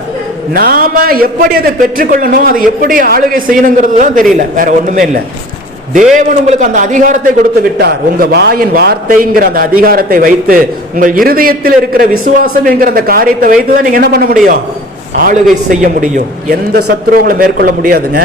நாம எப்படி அதை பெற்றுக்கொள்ளணும், அதை எப்படி ஆளுகை செய்யணுங்கிறது தான் தெரியல, வேற ஒண்ணுமே இல்லை. தேவன் உங்களுக்கு அந்த அதிகாரத்தை கொடுத்து விட்டார். உங்க வாயின் வார்த்தைங்கிற அந்த அதிகாரத்தை வைத்து, உங்கள் இருதயத்தில் இருக்கிற விசுவாசம் என்கிற அந்த காரியத்தை வைத்து தான் நீங்க என்ன பண்ண முடியும்? ஆளுகை செய்ய முடியும். எந்த சத்துருவங்களை மேற்கொள்ள முடியாதுங்க.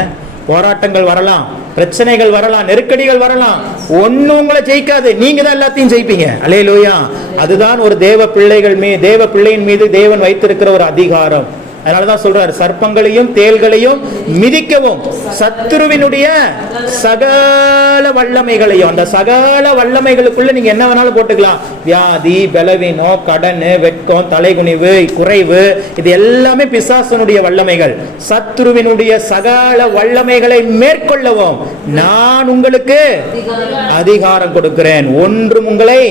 போராட்டங்கள் வரலாம், பிரச்சனைகள் வரலாம், நெருக்கடிகள் வரலாம், ஒன்னும் உங்களை ஜெயிக்காது, நீங்க தான் எல்லாத்தையும் ஜெயிப்பீங்க. அல்லேலூயா. அதுதான் ஒரு தேவ பிள்ளையின் மீது தேவன் வைத்திருக்கிற ஒரு அதிகாரம். அதனாலதான் சொல்றாரு, சர்ப்பங்களையும் தேள்களையும் மிதிக்கவும் சத்துருவினுடைய சகல வல்லமைகளையும். அந்த சகல வல்லமைகளுக்குள்ள நீங்க என்ன வேணாலும் போட்டுக்கலாம். வியாதி, பலவீனம், கடன், வெட்கம், தலைகுனிவு, குறைவு, இது எல்லாமே பிசாசனுடைய வல்லமைகள். சத்துருவினுடைய சகல வல்லமைகளை மேற்கொள்ளவும் நான் உங்களுக்கு அதிகாரம் கொடுக்கிறேன். ஒன்றும் உங்களை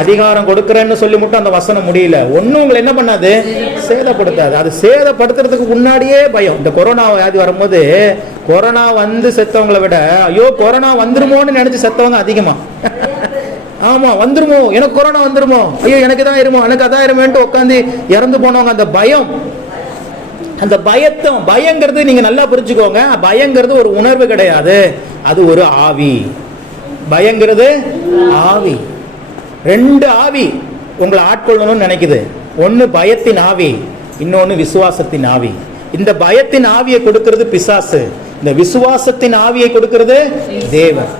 அதிகாரம் கொடுக்கிறேன்னு சொல்லி மட்டும் அந்த வசனம் முடியல. ஒன்னும் உங்களை என்ன பண்ணாது? சேதப்படுத்தாது. அது சேதப்படுத்துறதுக்கு முன்னாடியே பயம். இந்த கொரோனா வியாதி வரும்போது, கொரோனா வந்து செத்தவங்களை விட ஐயோ கொரோனா வந்துருமோன்னு நினைச்சு செத்தவங்க அதிகமா. ஆமா, வந்துருமோ, எனக்கு கொரோனா வந்துருமோ, ஐயோ எனக்கு தான் இருமோ, எனக்கு அதான் இருமேன்ட்டு உட்காந்து இறந்து போனவங்க. அந்த பயம், அந்த பயங்கிறது நீங்க நல்லா புரிஞ்சுக்கோங்க. பயங்கிறது ஒரு உணர்வு கிடையாது, அது ஒரு ஆவி. பயங்கிறது ஆவி. 2 ஆவி உங்களை ஆட்கொள்ளணும்னு நினைக்குது. ஒன்னு பயத்தின் ஆவி, இன்னொன்னு விசுவாசத்தின் ஆவி. இந்த பயத்தின் ஆவியை கொடுக்கிறது பிசாசு, இந்த விசுவாசத்தின் ஆவியை கொடுக்கிறது தேவன்.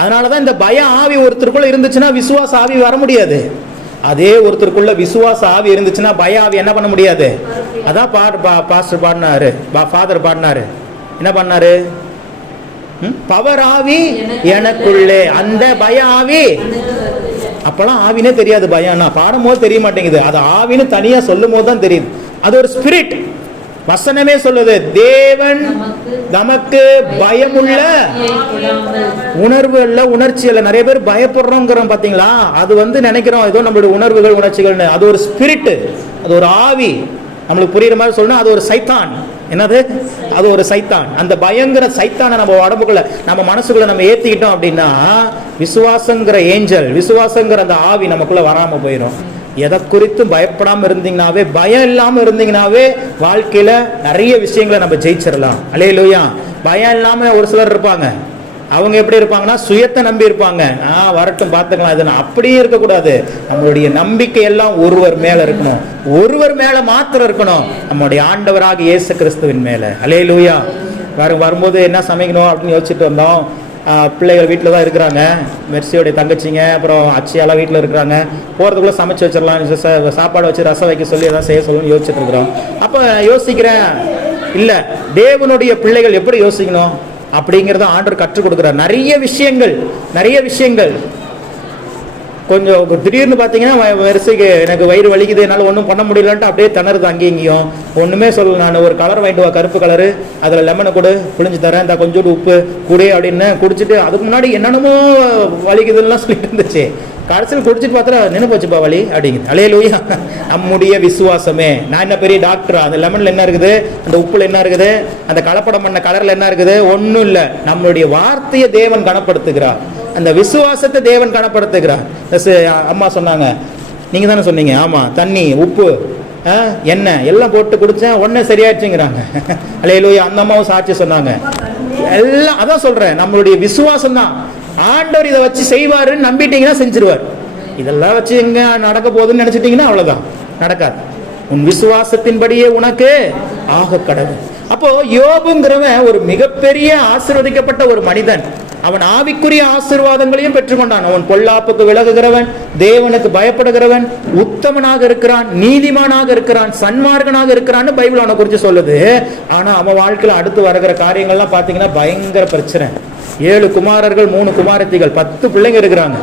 அதனாலதான் இந்த பய ஆவி ஒருத்தருக்குள்ள இருந்துச்சுன்னா விசுவாச ஆவி வர முடியாது. அதே ஒருத்தருக்குள்ள விசுவாச ஆவி இருந்துச்சுன்னா பய ஆவி என்ன பண்ண முடியாது. அதான் பாஸ்டர் பாடினாரு, ஃபாதர் பாடினாரு, என்ன பண்ணாரு? பவர் ஆவி எனக்குள்ளே, அந்த பய ஆவி. அப்பெல்லாம் ஆவினே தெரியாது, பயம் பாடும் போது தெரிய மாட்டேங்குது. அது ஆவின்னு தனியா சொல்லும் போது தான் தெரியுது. அது ஒரு ஸ்பிரிட், வசனமே சொல்லுது, தேவன் நமக்கு பயமுள்ள உணர்வு இல்ல, உணர்ச்சி இல்ல. நிறைய பேர் பயப்படுறோங்கிறோம் பாத்தீங்களா, அது நினைக்கிறோம் ஏதோ நம்மளுடைய உணர்வுகள் உணர்ச்சிகள்னு. அது ஒரு ஸ்பிரிட், அது ஒரு ஆவி. நம்மளுக்கு புரியுற மாதிரி சொல்லணும், அது ஒரு சைத்தான். என்னது? அது ஒரு சைத்தான். அந்த பயங்கர சைத்தானை நம்ம உடம்புக்குள்ள, நம்ம மனசுக்குள்ள நம்ம ஏத்திக்கிட்டோம் அப்படின்னா, விசுவாசங்கிற ஏஞ்சல், விசுவாசங்கிற அந்த ஆவி நமக்குள்ள வராம போயிடும். எதை குறித்தும் பயப்படாம இருந்தீங்கன்னாவே, பயம் இல்லாம இருந்தீங்கன்னாவே வாழ்க்கையில நிறைய விஷயங்களை நம்ம ஜெயிச்சிடலாம். அல்லேலூயா. பயம் இல்லாம ஒரு சிலர் இருப்பாங்க. அவங்க எப்படி இருப்பாங்கன்னா, சுயத்தை நம்பி இருப்பாங்க. வரட்டும் பார்த்துக்கலாம், இது அப்படியே இருக்கக்கூடாது. நம்மளுடைய நம்பிக்கை எல்லாம் ஒருவர் மேல இருக்கணும், ஒருவர் மேல மாத்திரம் இருக்கணும், நம்முடைய ஆண்டவராக இயேசு கிறிஸ்துவின் மேல. அல்லேலூயா. வரும்போது என்ன சமைக்கணும் அப்படின்னு யோசிச்சுட்டு வந்தோம். பிள்ளைகள் வீட்டில் தான் இருக்கிறாங்க, மெர்சியோடைய தங்கச்சிங்க அப்புறம் அச்சியாலாம் வீட்டில் இருக்கிறாங்க. போகிறதுக்குள்ளே சமைச்சு வச்சிடலாம், சாப்பாடு வச்சு ரசம் வைக்க சொல்லி எதாவது செய்ய சொல்லணும்னு யோசிச்சுட்டு இருக்கிறோம். அப்போ யோசிக்கிறேன், இல்லை தேவனுடைய பிள்ளைகள் எப்படி யோசிக்கணும் அப்படிங்கிறத ஆண்டவர் கற்றுக் கொடுக்குறார். நிறைய விஷயங்கள் கொஞ்சம் திடீர்னு பார்த்தீங்கன்னா, வரிசைக்கு எனக்கு வயிறு வலிக்குது, என்னால் ஒன்றும் பண்ண முடியலன்ட்டு அப்படியே திணறுது அங்கேயும் இங்கேயும். ஒன்றுமே சொல்ல, நான் ஒரு கலர் வாங்கிட்டு வா, கருப்பு கலரு, அதில் லெமனை கொடு, புளிஞ்சு தரேன், இந்த கொஞ்சோண்டு உப்பு குடி அப்படின்னு குடிச்சிட்டு, அதுக்கு முன்னாடி என்னென்னமோ வலிக்குதுலாம் சொல்லிட்டு இருந்துச்சு. கடைசியில் குடிச்சிட்டு பார்த்தா நின்று போச்சுப்பா வலி அப்படிங்குது. அல்லேலூயா. நம்முடைய விசுவாசமே. நான் என்ன பெரிய டாக்டரா? அந்த லெமனில் என்ன இருக்குது, அந்த உப்புல என்ன இருக்குது, அந்த கலப்படம் பண்ண கலரில் என்ன இருக்குது? ஒன்றும் இல்லை. நம்மளுடைய வார்த்தையை தேவன் கனப்படுத்துகிறார், அந்த விசுவாசத்தை தேவன் கனப்படுத்துகிறார். அம்மா சொன்னாங்க, நீங்க தானே சொன்னீங்க? ஆமா, தண்ணி உப்பு எண்ணெய் எல்லாம் போட்டு குடிச்சேன், உடனே சரியாயிடுச்சுங்கிறாங்க. அல்லேலூயா. அந்த அம்மாவும் சாட்சி சொன்னாங்க. எல்லாம் அதான் சொல்றேன், நம்மளுடைய விசுவாசம் தான். ஆண்டவர் இதை வச்சு செய்வாருன்னு நம்பிட்டீங்கன்னா செஞ்சிருவார். இதெல்லாம் வச்சு எங்க நடக்க போகுதுன்னு நினைச்சிட்டீங்கன்னா அவ்வளவுதான், நடக்காது. உன் விசுவாசத்தின்படியே உனக்கு ஆக கடவுள். அப்போ யோபுங்கிறவன் ஒரு மிகப்பெரிய ஆசீர்வதிக்கப்பட்ட ஒரு மனிதன். அவன் ஆவிக்குரிய ஆசீர்வாதங்களையும் பெற்றுக்கொண்டான். அவன் பொல்லாப்புக்கு விலகுகிறவன், தேவனுக்கு பயப்படுகிறவன், உத்தமனாக இருக்கிறான், நீதிமானாக இருக்கிறான், சன்மார்கனாக இருக்கிறான்னு பைபிள் அவனை குறித்து சொல்லுது. ஆனா அவன் வாழ்க்கையில அடுத்து வருகிற காரியங்கள்லாம் பாத்தீங்கன்னா பயங்கர பிரச்சனை. 7 குமாரர்கள் 3 குமாரத்திகள், 10 பிள்ளைங்க இருக்கிறாங்க.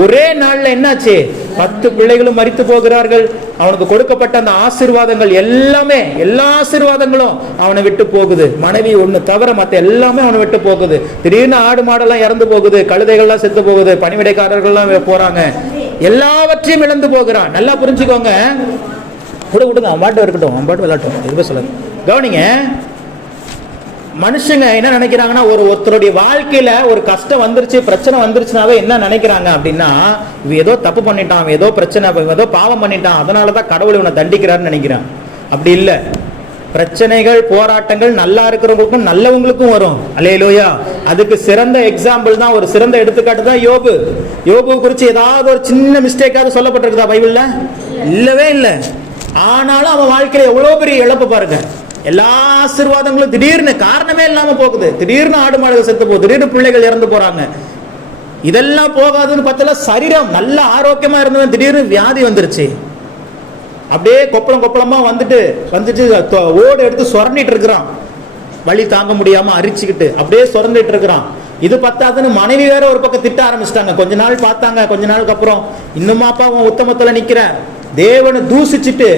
ஒரே நாள்ல என்னாச்சு? 10 பிள்ளைகளும் மரித்து போகிறார்கள். அவனுக்கு கொடுக்கப்பட்ட அந்த ஆசீர்வாதங்கள் எல்லாமே, எல்லா ஆசீர்வாதங்களும் அவனை விட்டு போகுது. மனைவி ஒண்ணு தவிர மத்த எல்லாமே அவனை விட்டு போகுது. திடீர்னு ஆடு மாடெல்லாம் இறந்து போகுது, கழுதைகள்லாம் செத்து போகுது, பணிவிடைக்காரர்கள்லாம் போறாங்க, எல்லாவற்றையும் இழந்து போகிறான். நல்லா புரிஞ்சுக்கோங்க. விடுங்க, அம்பாட்டு இருக்கட்டும், அம்பாட்டு விளையாட்டும், எதுவுமே சொல்லுங்க. கவனிங்க, மனுஷங்க என்ன நினைக்கிறாங்கன்னா, ஒருத்தருடைய வாழ்க்கையில ஒரு கஷ்டம் வந்துருச்சு, பிரச்சனை வந்துருச்சுனாவே என்ன நினைக்கிறாங்க அப்படின்னா, இவன் ஏதோ தப்பு பண்ணிட்டான், ஏதோ பிரச்சனை, ஏதோ பாவம் பண்ணிட்டான், அதனாலதான் கடவுள் இவனை தண்டிக்கிறான்னு நினைக்கிறான். அப்படி இல்லை. பிரச்சனைகள் போராட்டங்கள் நல்லா இருக்கிறவங்களுக்கும் நல்லவங்களுக்கும் வரும். அல்லேலூயா. அதுக்கு சிறந்த எக்ஸாம்பிள் தான், ஒரு சிறந்த எடுத்துக்காட்டு தான் யோபு. யோபு குறித்து ஏதாவது ஒரு சின்ன மிஸ்டேக்காவது சொல்லப்பட்டிருக்குதா பைபிள்ல? இல்லவே இல்லை. ஆனாலும் அவன் வாழ்க்கையில எவ்வளவு பெரிய இழப்பு பாருங்க. எல்லா ஆசீர்வாதங்களும் திடீர்னு காரணமே இல்லாம போகுது. திடீர்னு ஆடு மாடுகள் செத்து போகுது, திடீர்னு பிள்ளைகள் இறந்து போறாங்க. இதெல்லாம் போகாதுன்னு பார்த்தா சரீரம் நல்ல ஆரோக்கியமா இருந்தது, திடீர்னு வியாதி வந்துருச்சு. அப்படியே கொப்பளமா வந்துட்டு ஓடு எடுத்து சுரண்டிட்டு இருக்கிறான், வலி தாங்க முடியாம அரிச்சுக்கிட்டு அப்படியே சுரண்டிட்டு இருக்கிறான். இது பத்தாதுன்னு மனைவி வேற ஒரு பக்கம் திட்ட ஆரம்பிச்சிட்டாங்க. கொஞ்ச நாள் பார்த்தாங்க, கொஞ்ச நாளுக்கு அப்புறம் இன்னுமாப்பா உன் உத்தமத்துல நிக்கிற, தேவனை தூசிச்சுட்டு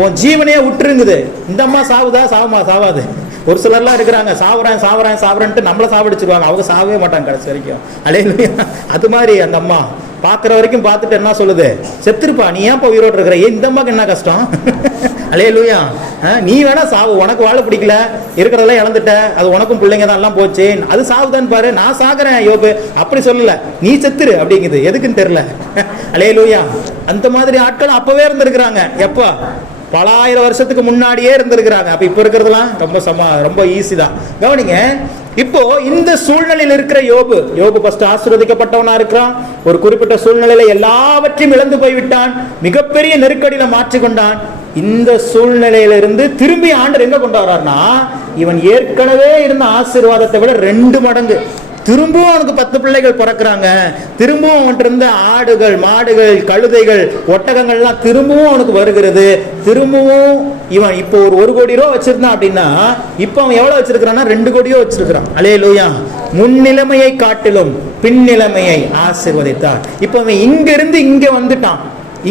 உன் ஜீவனையே விட்டுருங்குது. இந்த அம்மா சாவுதா? சாவாது. ஒரு சிலர்லாம் இருக்கிறாங்க, சாவறேன்ட்டு நம்மள சாவடிச்சிருவாங்க, அவங்க சாவே மாட்டாங்க கடைசி வரைக்கும். அல்லேலூயா. அது மாதிரி அந்த அம்மா பாக்குற வரைக்கும் பார்த்துட்டு என்ன சொல்லுது? செத்துருப்பா, நீ ஏன் உயிரோடு இருக்கிற? இந்த அம்மாக்கு என்ன கஷ்டம்? அல்லேலூயா. நீ வேணா சாவு, உனக்கு வாழ பிடிக்கல, இருக்கிறதெல்லாம் இழந்துட்ட, அது உனக்கும் பிள்ளைங்க தான் எல்லாம் போச்சு, அது சாவுதான் பாரு, நான் சாகுறேன் யோபு அப்படி சொல்லல, நீ செத்துரு அப்படிங்குது. எதுக்குன்னு தெரியல. அல்லேலூயா. அந்த மாதிரி ஆட்கள் அப்பவே இருந்திருக்கிறாங்க. எப்போ? பல ஆயிரம் வருஷத்துக்கு முன்னாடியே இருந்திருக்கிறாங்க. அப்ப இப்ப இருக்கிறதுலாம் ரொம்ப ஈஸி தான். கவனிங்க, இப்போ இந்த சூழ்நிலையில் இருக்கிற யோபு ஃபர்ஸ்ட் ஆசீர்வதிக்கப்பட்டவனா இருக்கிறான். ஒரு குறிப்பிட்ட சூழ்நிலையில எல்லாவற்றையும் இழந்து போய்விட்டான், மிகப்பெரிய நெருக்கடியில மாற்றிக்கொண்டான். இந்த சூழ்நிலையிலிருந்து திரும்பி ஆண்டவர் எங்க கொண்டு வர்றார்னா, இவன் ஏற்கனவே இருந்த ஆசீர்வாதத்தை விட 2 மடங்கு திரும்பவும் அவனுக்கு 10 பிள்ளைகள் பிறக்கிறாங்க. திரும்பவும் அவன்கிட்ட இருந்த ஆடுகள், மாடுகள், கழுதைகள், ஒட்டகங்கள்லாம் திரும்பவும் அவனுக்கு வருகிறது. திரும்பவும் இவன் இப்போ ஒரு 1 கோடி ரூபா வச்சிருந்தான் அப்படின்னா, இப்போ அவன் எவ்வளவு வச்சிருக்கிறான்னா 2 கோடியோ வச்சிருக்கிறான். அல்லேலூயா. முன்னிலைமையை காட்டிலும் பின்னிலைமையை ஆசீர்வதித்தார். இப்போ அவன் இங்க இருந்து இங்க வந்துட்டான்,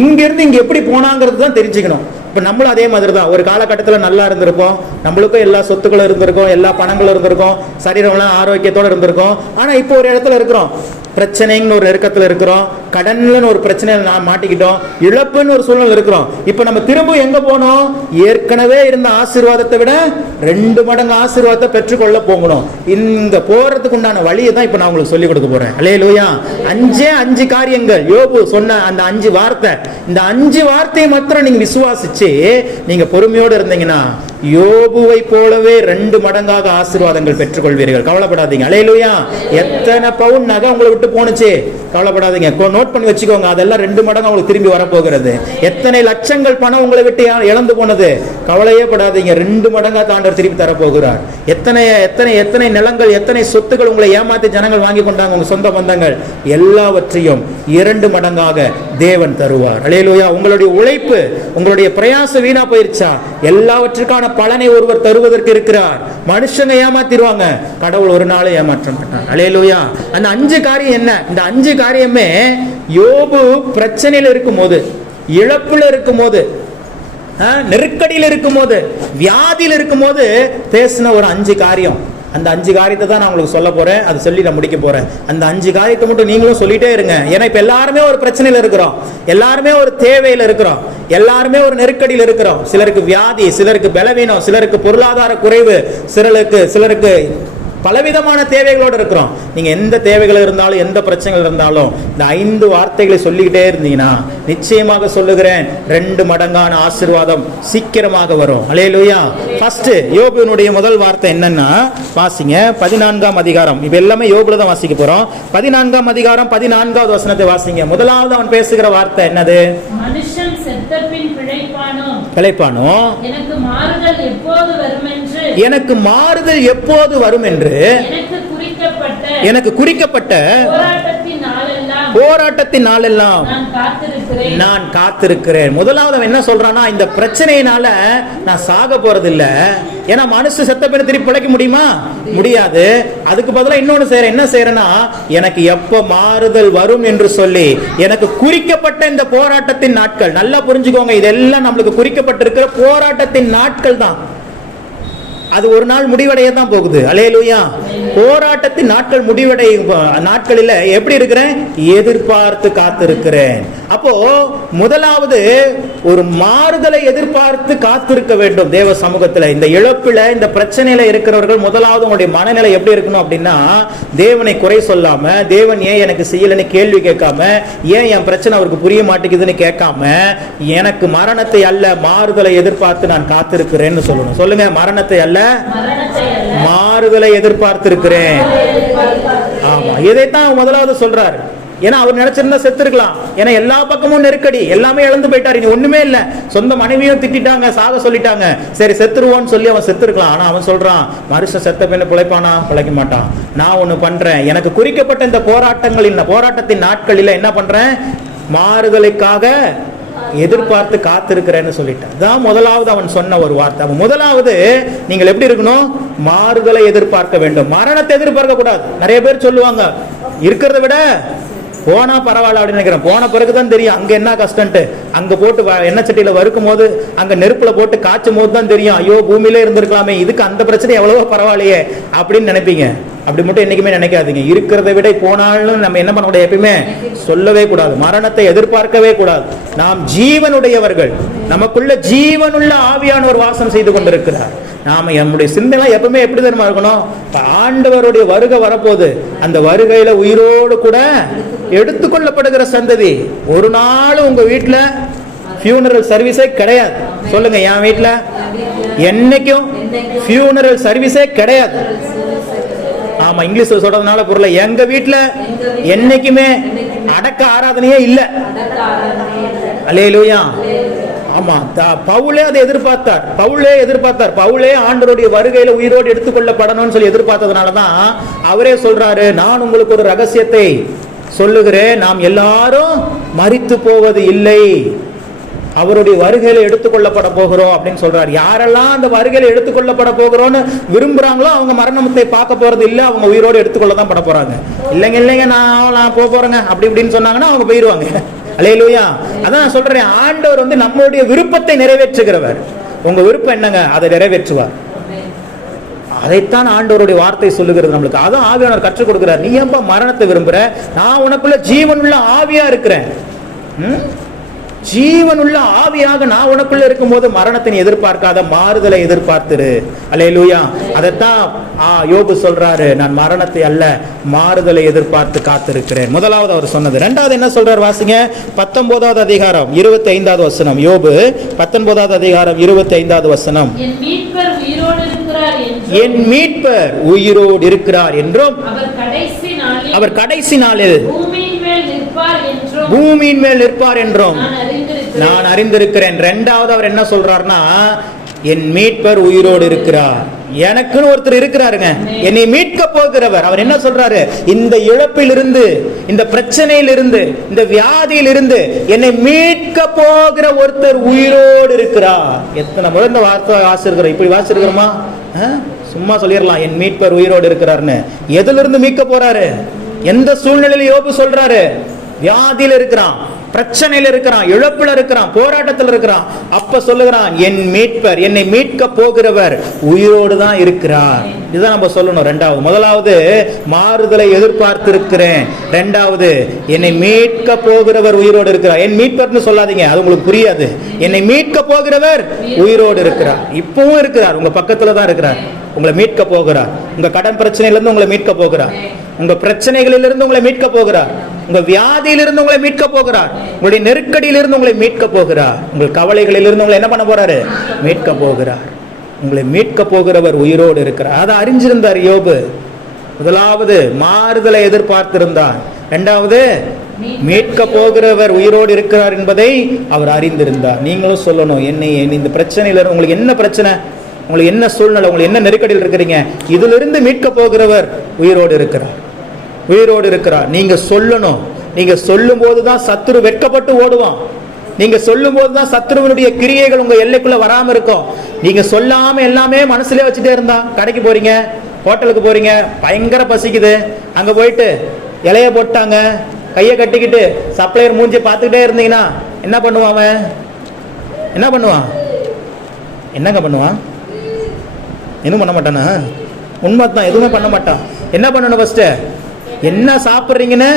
இங்க இருந்து இங்க எப்படி போனாங்கிறது தான் தெரிஞ்சுக்கணும். இப்ப நம்மளும் அதே மாதிரி தான். ஒரு காலகட்டத்தில் நல்லா இருந்திருப்போம், நம்மளுக்கும் எல்லா சொத்துக்களும் இருந்திருக்கும், எல்லா பணங்களும் இருந்திருக்கும், சரீரம்லாம் ஆரோக்கியத்தோடு இருந்திருக்கும். ஆனா இப்போ ஒரு இடத்துல இருக்கிறோம், பிரச்சனைன்னு ஒரு நெருக்கத்தில் இருக்கிறோம், கடன்லன்னு ஒரு பிரச்சனையில் நான் மாட்டிக்கிட்டோம், இழப்புன்னு ஒரு சூழ்நிலை இருக்கிறோம். இப்ப நம்ம திரும்ப எங்க போனோம்? ஏற்கனவே இருந்த ஆசீர்வாதத்தை விட 2 மடங்கு ஆசீர்வாதத்தை பெற்றுக்கொள்ள போகணும். இங்க போறதுக்கு உண்டான வழியை தான் இப்ப நான் உங்களுக்கு சொல்லிக் கொடுக்க போறேன். அல்லேலூயா. 5 காரியங்கள் யோபு சொன்ன அந்த 5 வார்த்தை. இந்த 5 வார்த்தையை மாத்திரம் நீங்க விசுவாசிச்சு நீங்க பொறுமையோடு இருந்தீங்கன்னா யோபுவை போலவே 2 மடங்காக ஆசீர்வாதங்கள் பெற்றுக்கொள்வீர்கள். கவலைப்படாதீங்க. அல்லேலூயா. எத்தனை பவுன் நகை உங்களை விட்டு போனுச்சு, கவலைப்படாதீங்க. நோட் பண்ணி வச்சுக்கோங்க, அதெல்லாம் 2 மடங்கு உங்களுக்கு திரும்பி வரப்போகிறது. எத்தனை லட்சங்கள் பணம் உங்களை விட்டு இழந்து போனது, கவலையே படாதீங்க, 2 மடங்கா ஆண்டவர் திருப்பி தரப்போகிறார். எத்தனை எத்தனை எத்தனை நிலங்கள், எத்தனை சொத்துக்கள் உங்களை ஏமாத்தி ஜனங்கள் வாங்கி கொண்டாங்க, உங்க சொந்த பந்தங்கள், எல்லாவற்றையும் 2 மடங்காக தேவன் தருவார். அல்லேலூயா. உங்களுடைய உழைப்பு, உங்களுடைய பிரயாசம் வீணா போயிருச்சா, எல்லாவற்றுக்கான பலனை ஒருவர் தருவதற்கு இருக்கிறார். மனுஷங்க ஏமாத்திடுவாங்க, கடவுள் ஒரு நாள் ஏமாற்ற மாட்டார். அல்லேலூயா. அந்த 5 காரியம் என்ன? இந்த 5 காரியமே யோபு பிரச்சனையில் இருக்கும் போது, இழப்புல இருக்கும் போது, நெருக்கடியில் இருக்கும் போது, வியாதியில் இருக்கும் போது பேசின ஒரு 5 காரியம். அந்த 5 காரியத்தை தான் நான் உங்களுக்கு சொல்ல போறேன். அதை சொல்லி நான் முடிக்க போறேன். அந்த 5 காரியத்தை மட்டும் நீங்களும் சொல்லிட்டே இருங்க. ஏன்னா இப்ப எல்லாருமே ஒரு பிரச்சனையில இருக்கிறோம், எல்லாருமே ஒரு தேவையில இருக்கிறோம், எல்லாருமே ஒரு நெருக்கடியில் இருக்கிறோம். சிலருக்கு வியாதி, சிலருக்கு பலவீனம், சிலருக்கு பொருளாதார குறைவு, சிலருக்கு பலவிதமான தேவைகளோடு இருக்கிறோம். நீங்க எந்த தேவைகள் இருந்தாலும், எந்த பிரச்சனைகள் இருந்தாலும் இந்த 5 வார்த்தைகளை சொல்லிக்கிட்டே இருந்தீங்கன்னா நிச்சயமாக சொல்லுகிறேன், 2 மடங்கான ஆசீர்வாதம் சீக்கிரமாக வரும். அல்லேலூயா. ஃபர்ஸ்ட் யோபுவினுடைய முதல் வார்த்தை என்னன்னா, வாசிங்க 14ஆம் அதிகாரம். இப்ப எல்லாமே யோபுல தான் வாசிக்க போறோம். 14ஆம் அதிகாரம் 14வது வசனத்தை வாசிங்க. முதலாவது அவன் பேசுகிற வார்த்தை என்னது? மனுஷன் செத்தபின் பிழைப்பானோ, எனக்கு மாறுதல் எப்போது வரும் என்று எனக்கு குறிக்கப்பட்ட போராட்டத்தின் நாளெல்லாம் நான் காத்திருக்கிறேன். முதலாவது என்ன சொல்றானா, இந்த பிரச்சனையினால நான் சாக போறது இல்ல. ஏன்னா மனுஷ செத்த பிறகு திருப்பி பிழைக்க முடியுமா? முடியாது. அதுக்கு பதிலா இன்னொன்னு செய்யறேன். என்ன செய்யறேன்னா, எனக்கு எப்ப மாறுதல் வரும் என்று சொல்லி எனக்கு குறிக்கப்பட்ட இந்த போராட்டத்தின் நாட்கள், நல்லா புரிஞ்சுக்கோங்க, இதெல்லாம் நம்மளுக்கு குறிக்கப்பட்டிருக்கிற போராட்டத்தின் நாட்கள் தான். அது ஒரு நாள் முடிவடைய தான் போகுது. அல்லேலூயா. போராட்டத்தின் நாட்கள் முடிவடையும் நாட்களில் எப்படி இருக்கிறேன்? எதிர்பார்த்து காத்திருக்கிறேன். அப்போ முதலாவது ஒரு மாறுதலை எதிர்பார்த்து காத்திருக்க வேண்டும் தேவ சமூகத்தில். இந்த இழப்புல, இந்த பிரச்சனையில இருக்கிறவர்கள் முதலாவது உங்களுடைய மனநிலை எப்படி இருக்கணும் அப்படின்னா, தேவனை குறை சொல்லாம, தேவன் ஏன் எனக்கு செய்யலன்னு கேள்வி கேட்காம, ஏன் என் பிரச்சனை அவருக்கு புரிய மாட்டேங்குதுன்னு கேட்காம, எனக்கு மரணத்தை அல்ல மாறுதலை எதிர்பார்த்து நான் காத்திருக்கிறேன்னு சொல்லணும். சொல்லுங்க, மரணத்தை அல்ல மாறுதலை எதிர்பார்த்திருக்கிறேன். ஆமா, இதைத்தான் முதலாவது சொல்றாரு. ஏன்னா அவர் நினைச்சிருந்தா செத்துருக்கலாம். ஏன்னா எல்லா பக்கமும் நெருக்கடி, எல்லாமே இழந்து போயிட்டாரு, இனி ஒண்ணுமே இல்ல. சொந்த மனைவியும் திட்டாங்க, சாக சொல்லிட்டாங்க. சரி செத்துருவோன்னு சொல்லி அவன் செத்துருக்கலாம். ஆனா அவன் சொல்றான், மனுஷன் செத்த பின்ன பிழைப்பானா? பிழைக்க மாட்டான். நான் ஒண்ணு பண்றேன், எனக்கு குறிக்கப்பட்ட இந்த போராட்டத்தின் நாட்களில் என்ன பண்றேன்? மாறுதலுக்காக எதிர்பார்த்து காத்திருக்கிறேன்னு சொல்லிட்டான். தான் முதலாவது அவன் சொன்ன ஒரு வார்த்தை. அவன் முதலாவது நீங்கள் எப்படி இருக்கணும்? மாறுதலை எதிர்பார்க்க வேண்டும், மரணத்தை எதிர்பார்க்க கூடாது. நிறைய பேர் சொல்லுவாங்க, இருக்கிறத விட போனா பரவாயில்ல அப்படின்னு நினைக்கிறேன். போன பிறகுதான் தெரியும் அங்க என்ன கஷ்டம்ட்டு. அங்க போட்டு எண்ணெய் சட்டியில வறுக்கும் போது, அங்க நெருப்புல போட்டு காய்ச்சும் போது தான் தெரியும், ஐயோ பூமியிலே இருந்திருக்கலாமே, இதுக்கு அந்த பிரச்சனை எவ்வளவோ பரவாயில்லையே அப்படின்னு நினைப்பீங்க. அப்படி மட்டும் என்னைக்குமே நினைக்காதீங்க. இருக்கிறத விட போனாலும் நம்ம என்ன பண்ண கூடாது? எப்பயுமே சொல்லவே கூடாது, மரணத்தை எதிர்பார்க்கவே கூடாது. நாம் ஜீவனுடையவர்கள், நமக்குள்ள ஜீவனுள்ள ஆவியானவர் வாசம் செய்து கொண்டிருக்கிறார். நாம நம்முடைய சிந்தனை எப்பவுமே எப்படி தெரியுமா இருக்கணும்? ஆண்டவருடைய வருகை வரப்போகுது, அந்த வருகையில உயிரோடு கூட எடுத்துக்கொள்ளப்படுகிற சந்ததி. ஒரு நாள் உங்க வீட்டுல ஃபியூனரல் சர்வீஸே கிடையாது. சொல்லுங்க, என் வீட்டுல என்னைக்கும் ஃபியூனரல் சர்வீஸே கிடையாது. ஆமா, இங்கிலீஷ்ல சொல்றதுனால பொருள், எங்க வீட்டுல என்னைக்குமே அடக்க ஆராதனையே இல்ல. அல்லேலூயா. ஆமா, பவுலே அதை எதிர்பார்த்தார். பவுலே ஆண்டவருடைய வருகையில உயிரோடு எடுத்துக்கொள்ளப்படணும்னு சொல்லி எதிர்பார்த்ததுனாலதான் அவரே சொல்றாரு, நான் உங்களுக்கு ஒரு ரகசியத்தை சொல்லுகிறேன், நாம் எல்லாரும் மரித்து போவது இல்லை, அவருடைய வருகையில எடுத்துக்கொள்ளப்பட போகிறோம் அப்படின்னு சொல்றாரு. யாரெல்லாம் அந்த வருகையில எடுத்துக்கொள்ளப்பட போகிறோம்னு விரும்புறாங்களோ அவங்க மரணத்தை பார்க்க போறது இல்ல, அவங்க உயிரோடு எடுத்துக்கொள்ள தான் பட போறாங்க. இல்லைங்க நான் போறேங்க அப்படி இப்படின்னு சொன்னாங்கன்னா அவங்க போயிருவாங்க. அல்லேலூயா. அதான் நான் சொல்றேன், ஆண்டவர் வந்து நம்மளுடைய விருப்பத்தை நிறைவேற்றுகிறவர். உங்க விருப்பம் என்னங்க, அதை நிறைவேற்றுவார். அதைத்தான் ஆண்டவருடைய வார்த்தை சொல்லுகிறது நம்மளுக்கு. அதான் ஆவியானவர் கற்றுக் கொடுக்கிறார். நீ ஏன்பா மரணத்தை விரும்புற? நான் உனக்குள்ள ஜீவனுள்ள ஆவியா இருக்கிறேன். ஜீவனுள்ள ஆவியாக நான் உனக்குள்ள இருக்கும்போது மரணத்தை எதிர்பார்க்காத, மாறுதலை எதிர்பார்த்துரு. அல்லேலூயா. அதைத்தான் யோபு சொல்றாரு, நான் மரணத்தை அல்ல மாறுதலை எதிர்பார்த்து காத்திருக்கிறேன். முதலாவது அவர் சொன்னது. இரண்டாவது என்ன சொல்றாரு வாசிங்க, 19வது அதிகாரம் 25வது வசனம். யோபு 19வது அதிகாரம் 25வது வசனம். என் மீட்பர் உயிரோடு இருக்கிறார் என்றும், என் மீட்பர் உயிரோடு இருக்கிறார் என்றும், அவர் கடைசி நாளில் பூமியின் மேல் நிற்பார் என்றும் நான் அறிந்திருக்கிறேன். இரண்டாவது அவர் என்ன சொல்றாருன்னா, என் மீட்பர் உயிரோடு இருக்கிறார். எனக்குன்னு ஒருத்தர் இருக்கிறாருங்க, என்னை மீட்க போகிறவர். அவர் என்ன சொல்றாரு, இந்த இழப்பிலிருந்து, இந்த பிரச்சனையிலிருந்து, இந்த வியாதியிலிருந்து என்னை மீட்க போகிற ஒருத்தர் உயிரோடு இருக்கிறார். எத்தனை முறை இந்த வார்த்தை வாசிருக்கிறோம்? இப்படி வாசிருக்கிறோமா? சும்மா சொல்லிடலாம், என் மீட்பர் உயிரோடு இருக்கிறார்னு. எதுல இருந்து மீட்க போறாரு? எந்த சூழ்நிலையில யோபு சொல்றாரு? வியாதியில இருக்கிறான், பிரச்சனையில இருக்கிறான், இழப்புல இருக்கிறான், போராட்டத்தில் இருக்கிறான். அப்ப சொல்லுகிறான், என் மீட்பர், என்னை மீட்க போகிறவர் உயிரோடு தான் இருக்கிறார். இதுதான் நம்ம சொல்லணும். ரெண்டாவது, முதலாவது மாறுதலை எதிர்பார்த்து இருக்கிறேன். ரெண்டாவது, என்னை மீட்க போகிறவர் உயிரோடு இருக்கிறார். என் மீட்பர்னு சொல்லாதீங்க, அது உங்களுக்கு புரியாது. என்னை மீட்க போகிறவர் உயிரோடு இருக்கிறார். இப்பவும் இருக்கிறார், உங்க பக்கத்துல தான் இருக்கிறார். உங்களை மீட்க போகிறார். உங்க கடன் பிரச்சனையிலிருந்து உங்களை மீட்க போகிறார். உங்க பிரச்சனைகளிலிருந்து உங்களை மீட்க போகிறார். உங்க வியாதியிலிருந்து உங்களை மீட்க போகிறார். உங்களுடைய நெருக்கடியிலிருந்து உங்களை மீட்க போகிறார். உங்கள் கவலைகளிலிருந்து உங்களை என்ன பண்ண போறாரு? மீட்க போகிறார். உங்களை மீட்க போகிறவர் உயிரோடு இருக்கிறார். அதை அறிஞ்சிருந்தார் யோபு. முதலாவது மாறுதலை எதிர்பார்த்திருந்தார். இரண்டாவது, மீட்க போகிறவர் உயிரோடு இருக்கிறார் என்பதை அவர் அறிந்திருந்தார். நீங்களும் சொல்லணும், என்னை இந்த பிரச்சனையில உங்களுக்கு என்ன பிரச்சனை, உங்களுக்கு என்ன சூழ்நிலை, உங்களுக்கு என்ன நெருக்கடியில் இருக்கிறீங்க, இதிலிருந்து மீட்க போகிறவர் உயிரோடு இருக்கிறார், உயிரோடு இருக்கிறார். நீங்க சொல்லணும். நீங்க சொல்லும் போதுதான் சத்துரு வெட்கப்பட்டு ஓடுவான். நீங்க சொல்லும் போதுதான் சத்துருவனுடைய கிரியைகள் உங்க எல்லைக்குள்ள வராம இருக்கும். நீங்க சொல்லாம எல்லாமே மனசுல வச்சுட்டே இருந்தா, கடைக்கு போறீங்க, ஹோட்டலுக்கு போறீங்க, பயங்கர பசிக்குது, அங்க போயிட்டு இலைய போட்டாங்க, கையை கட்டிக்கிட்டு சப்ளையர் மூஞ்சி பார்த்துக்கிட்டே இருந்தீங்கன்னா என்ன பண்ணுவான் அவன்? என்ன பண்ணுவான்? என்னங்க பண்ணுவான்? எதுவும் பண்ண மாட்டானா? உண்மைதான், எதுவுமே பண்ண மாட்டான். என்ன பண்ணணும்? ஃபர்ஸ்ட் என்ன சாப்பிட்றீங்கன்னு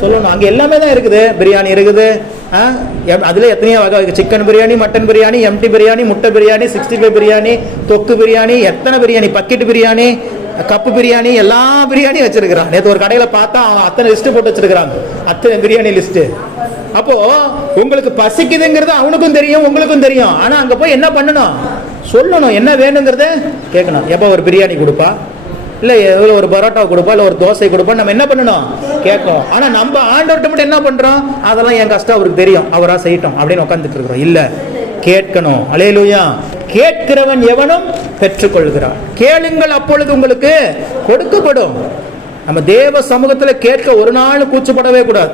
சொல்லணும். அங்கே எல்லாமே தான் இருக்குது. பிரியாணி இருக்குது, அதில் எத்தனையோ வகை, chicken biryani, mutton biryani, empty biryani, முட்டை பிரியாணி, 65 பிரியாணி, தொக்கு பிரியாணி, எத்தனை பிரியாணி, பக்கெட் பிரியாணி, கப்பு பிரியாணி, எல்லா பிரியாணியும் வச்சிருக்கிறான். நேற்று ஒரு கடையில் பார்த்தா அத்தனை லிஸ்ட்டு போட்டு வச்சிருக்கிறாங்க, அத்தனை பிரியாணி லிஸ்ட்டு. அப்போ உங்களுக்கு பசிக்குதுங்கிறது அவனுக்கும் தெரியும், உங்களுக்கும் தெரியும். ஆனால் அங்கே போய் என்ன பண்ணணும்? சொல்லணும். என்ன வேணுங்கிறத கேட்கணும். எப்போ ஒரு பிரியாணி கொடுப்பா, இல்லை எவ்வளோ ஒரு பரோட்டா கொடுப்பா, இல்லை ஒரு தோசை கொடுப்பா, நம்ம என்ன பண்ணணும்? கேட்கும். ஆனால் நம்ம ஆண்டவர்கிட்ட மட்டும் என்ன பண்ணுறோம்? அதெல்லாம் என் கஷ்டம் அவருக்கு தெரியும், அவராக செய்யட்டும் அப்படின்னு உட்காந்துட்டு இருக்கிறோம். இல்லை, கேட்கணும். அல்லேலூயா. கேட்கிறவன் எவனும் பெற்றுக்கொள்கிறான். கேளுங்கள், அப்பொழுது உங்களுக்கு கொடுக்கப்படும். நம்ம தேவ சமூகத்தில் கேட்க ஒரு நாள் கூச்சப்படவே கூடாது.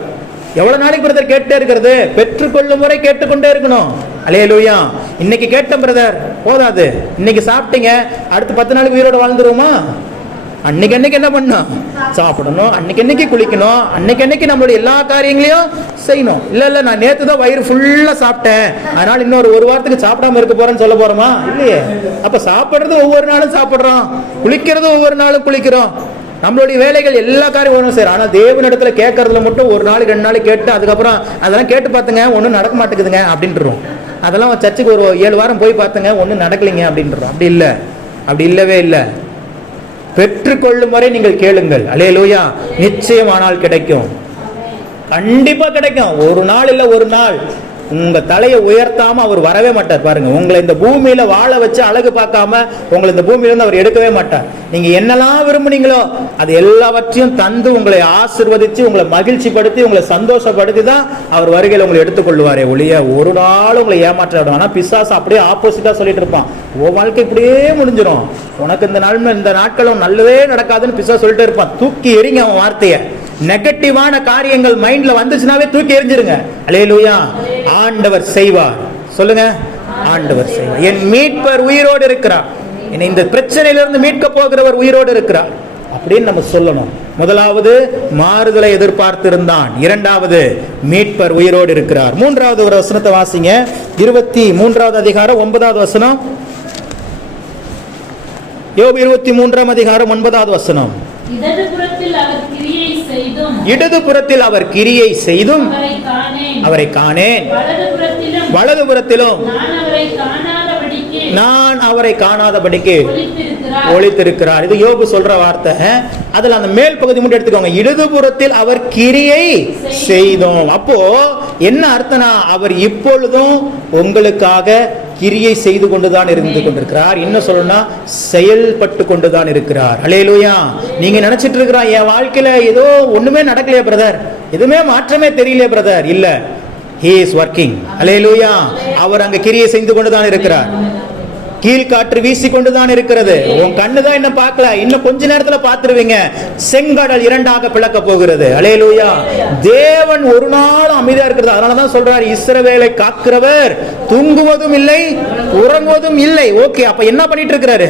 எவ்வளவு நாளைக்கு பிரதர் கேட்டே இருக்கிறது? பெற்றுக்கொள்ளும் முறை கேட்டுக்கொண்டே இருக்கணும். அல்லேலூயா. இன்னைக்கு கேட்டேன் பிரதர், போதாது. இன்னைக்கு சாப்பிட்டீங்க, அடுத்து 10 நாளைக்கு உயிரோட வாழ்ந்துருவோமா? அன்னைக்கு என்ன பண்ணணும்? சாப்பிடணும். அன்னைக்கு குளிக்கணும். அன்னைக்கு நம்மளுடைய எல்லா காரியங்களையும் செய்யணும். இல்ல நான் நேற்று தான் வயிறு ஃபுல்லா சாப்பிட்டேன், அதனால இன்னொரு ஒரு வாரத்துக்கு சாப்பிடாம இருக்க போறேன்னு சொல்ல போறோமா? இல்லையே. அப்ப சாப்பிடுறது ஒவ்வொரு நாளும் சாப்பிடுறோம், குளிக்கிறது ஒவ்வொரு நாளும் குளிக்கிறோம். நம்மளுடைய வேலைகள் எல்லா காரியம் ஒன்றும் சரி. ஆனால் தேவனிடத்துல கேட்கறதுல மட்டும் ஒரு நாளைக்கு 2 நாளைக்கு கேட்டு அதுக்கப்புறம் அதெல்லாம் கேட்டு பார்த்துங்க, ஒன்றும் நடக்க மாட்டேங்குதுங்க அப்படின்றோம். அதெல்லாம் சர்ச்சுக்கு ஒரு 7 வாரம் போய் பார்த்துங்க, ஒன்றும் நடக்கலைங்க அப்படின்றோம். அப்படி இல்லை, அப்படி இல்லவே இல்லை. பெற்றுக்கொள்ளும் வரை நீங்கள் கேளுங்கள். அல்லேலூயா. நிச்சயமானால் கிடைக்கும், கண்டிப்பா கிடைக்கும். ஒரு நாள் இல்லை, ஒரு நாள் உங்க தலையை உயர்த்தாம அவர் வரவே மாட்டார். பாருங்க, உங்களை இந்த பூமியில வாழ வச்சு அழகு பார்க்காம உங்களை இந்த பூமியிலிருந்து அவர் எடுக்கவே மாட்டார். நீங்க என்னெல்லாம் விரும்புனீங்களோ அது எல்லாவற்றையும் தந்து உங்களை ஆசீர்வதிச்சு, உங்களை மகிழ்ச்சி படுத்தி, உங்களை சந்தோஷப்படுத்தி தான் அவர் வருகையில் உங்களை எடுத்துக்கொள்வாரே ஒழிய ஒரு நாள் உங்களை ஏமாற்ற விடும். ஆனா பிசாசு அப்படியே ஆப்போசிட்டா சொல்லிட்டு இருப்பான், உன் வாழ்க்கை இப்படியே முடிஞ்சிடும், உனக்கு இந்த நாட்களும் நல்லதே நடக்காதுன்னு பிசாசு சொல்லிட்டு இருப்பான். தூக்கி எறிங்க அவன் வார்த்தையை. நெகட்டிவான காரியங்கள் மைண்ட்ல வந்துச்சுனாவே தூக்கி எறிஞ்சிருங்க. அல்லேலூயா. ஆண்டவர் செய்வார். சொல்லுங்க, ஆண்டவர் செய்வார். என் மீட்பர் உயிரோடு இருக்கிறார், என்னை இந்த பிரச்சனையிலிருந்து மீட்க போகிறவர் உயிரோடு இருக்கிறார் அப்படின்னு நம்ம சொல்லணும். முதலாவது மாறுதலை எதிர்பார்த்திருந்தான், இரண்டாவது மீட்பர் உயிரோடு இருக்கிறார். மூன்றாவது ஒரு வசனத்தை வாசிங்க. 23வது அதிகாரம் 9வது வசனம். யோபு 23ஆம் அதிகாரம் 9வது வசனம். இடதுபுறத்தில் அவர் கிரியை செய்தும் அவரை காணேன், வலதுபுறத்திலும் நான் அவரை காணாதபடிக்கு ஒளித்திருக்கிறார். இது யோபு சொல்ற வார்த்தை. அதுல அந்த மேல் பகுதி மட்டும் எடுத்துக்கோங்க. இடதுபுறத்தில் அவர் கிரியை செய்தோம். அப்போ என்ன அர்த்தம்னா, அவர் இப்பொழுதும் உங்களுக்காக கிரியை செய்து கொண்டுதான் இருந்து கொண்டிருக்கிறார். இன்னும் சொல்லணும்னா செயல்பட்டு கொண்டுதான் இருக்கிறார். அல்லேலூயா. நீங்க நினைச்சிட்டு இருக்கிறா, என் வாழ்க்கையில ஏதோ ஒண்ணுமே நடக்கலையே பிரதர், எதுவுமே மாற்றமே தெரியலையே பிரதர், இல்ல, he is working. அல்லேலூயா. அவர் அங்க கிரியை செய்து கொண்டுதான் இருக்கிறார். கீழ்காற்று வீசிக்கொண்டுதான் இருக்கிறது. உன் கண்ணுதான் இன்னும் பார்க்கல, இன்னும் கொஞ்ச நேரத்துல பார்த்துருவீங்க. செங்கடல் இரண்டாக பிளக்க போகிறது. அல்லேலூயா. தேவன் ஒரு நாள் அமைதியா இருக்கிறது. அதனாலதான் சொல்றாரு, இஸ்ரவேலை காக்கிறவர் தூங்குவதும் இல்லை உறங்குவதும் இல்லை. ஓகே, அப்ப என்ன பண்ணிட்டு இருக்கிறாரு?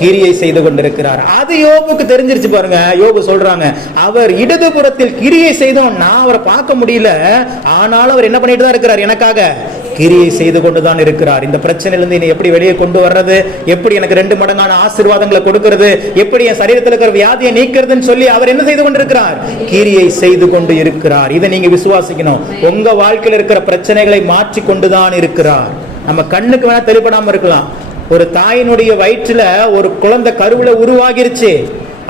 கிரியை செய்து கொண்டிருக்கிறார். அது யோபுக்கு தெரிஞ்சிருச்சு பாருங்க. யோபு சொல்றாங்க, அவர் இடதுபுறத்தில் கிரியை செய்தோம், நான் அவரை பார்க்க முடியல, ஆனாலும் அவர் என்ன பண்ணிட்டு தான் இருக்கிறார்? எனக்காக கிரியை செய்து கொண்டுதான் இருக்கிறார். இந்த பிரச்சனையிலிருந்து என்னை எப்படி வெளியே கொண்டு வர்றது, எப்படி எனக்கு 2 மடங்கான ஆசீர்வாதங்களை கொடுக்கிறது, எப்படி என் சரீரத்தில் இருக்கிற வியாதியை நீக்கிறதுன்னு சொல்லி அவர் என்ன செய்து கொண்டிருக்கிறார்? கிரியை செய்து கொண்டு இருக்கிறார். இதை நீங்க விசுவாசிக்கணும். உங்க வாழ்க்கையில் இருக்கிற பிரச்சனைகளை மாற்றி கொண்டுதான் இருக்கிறார். நம்ம கண்ணுக்கு வேணா தெளிப்படாம இருக்கலாம். ஒரு தாயினுடைய வயிற்றுல ஒரு குழந்தை கருவுல உருவாகிருச்சு,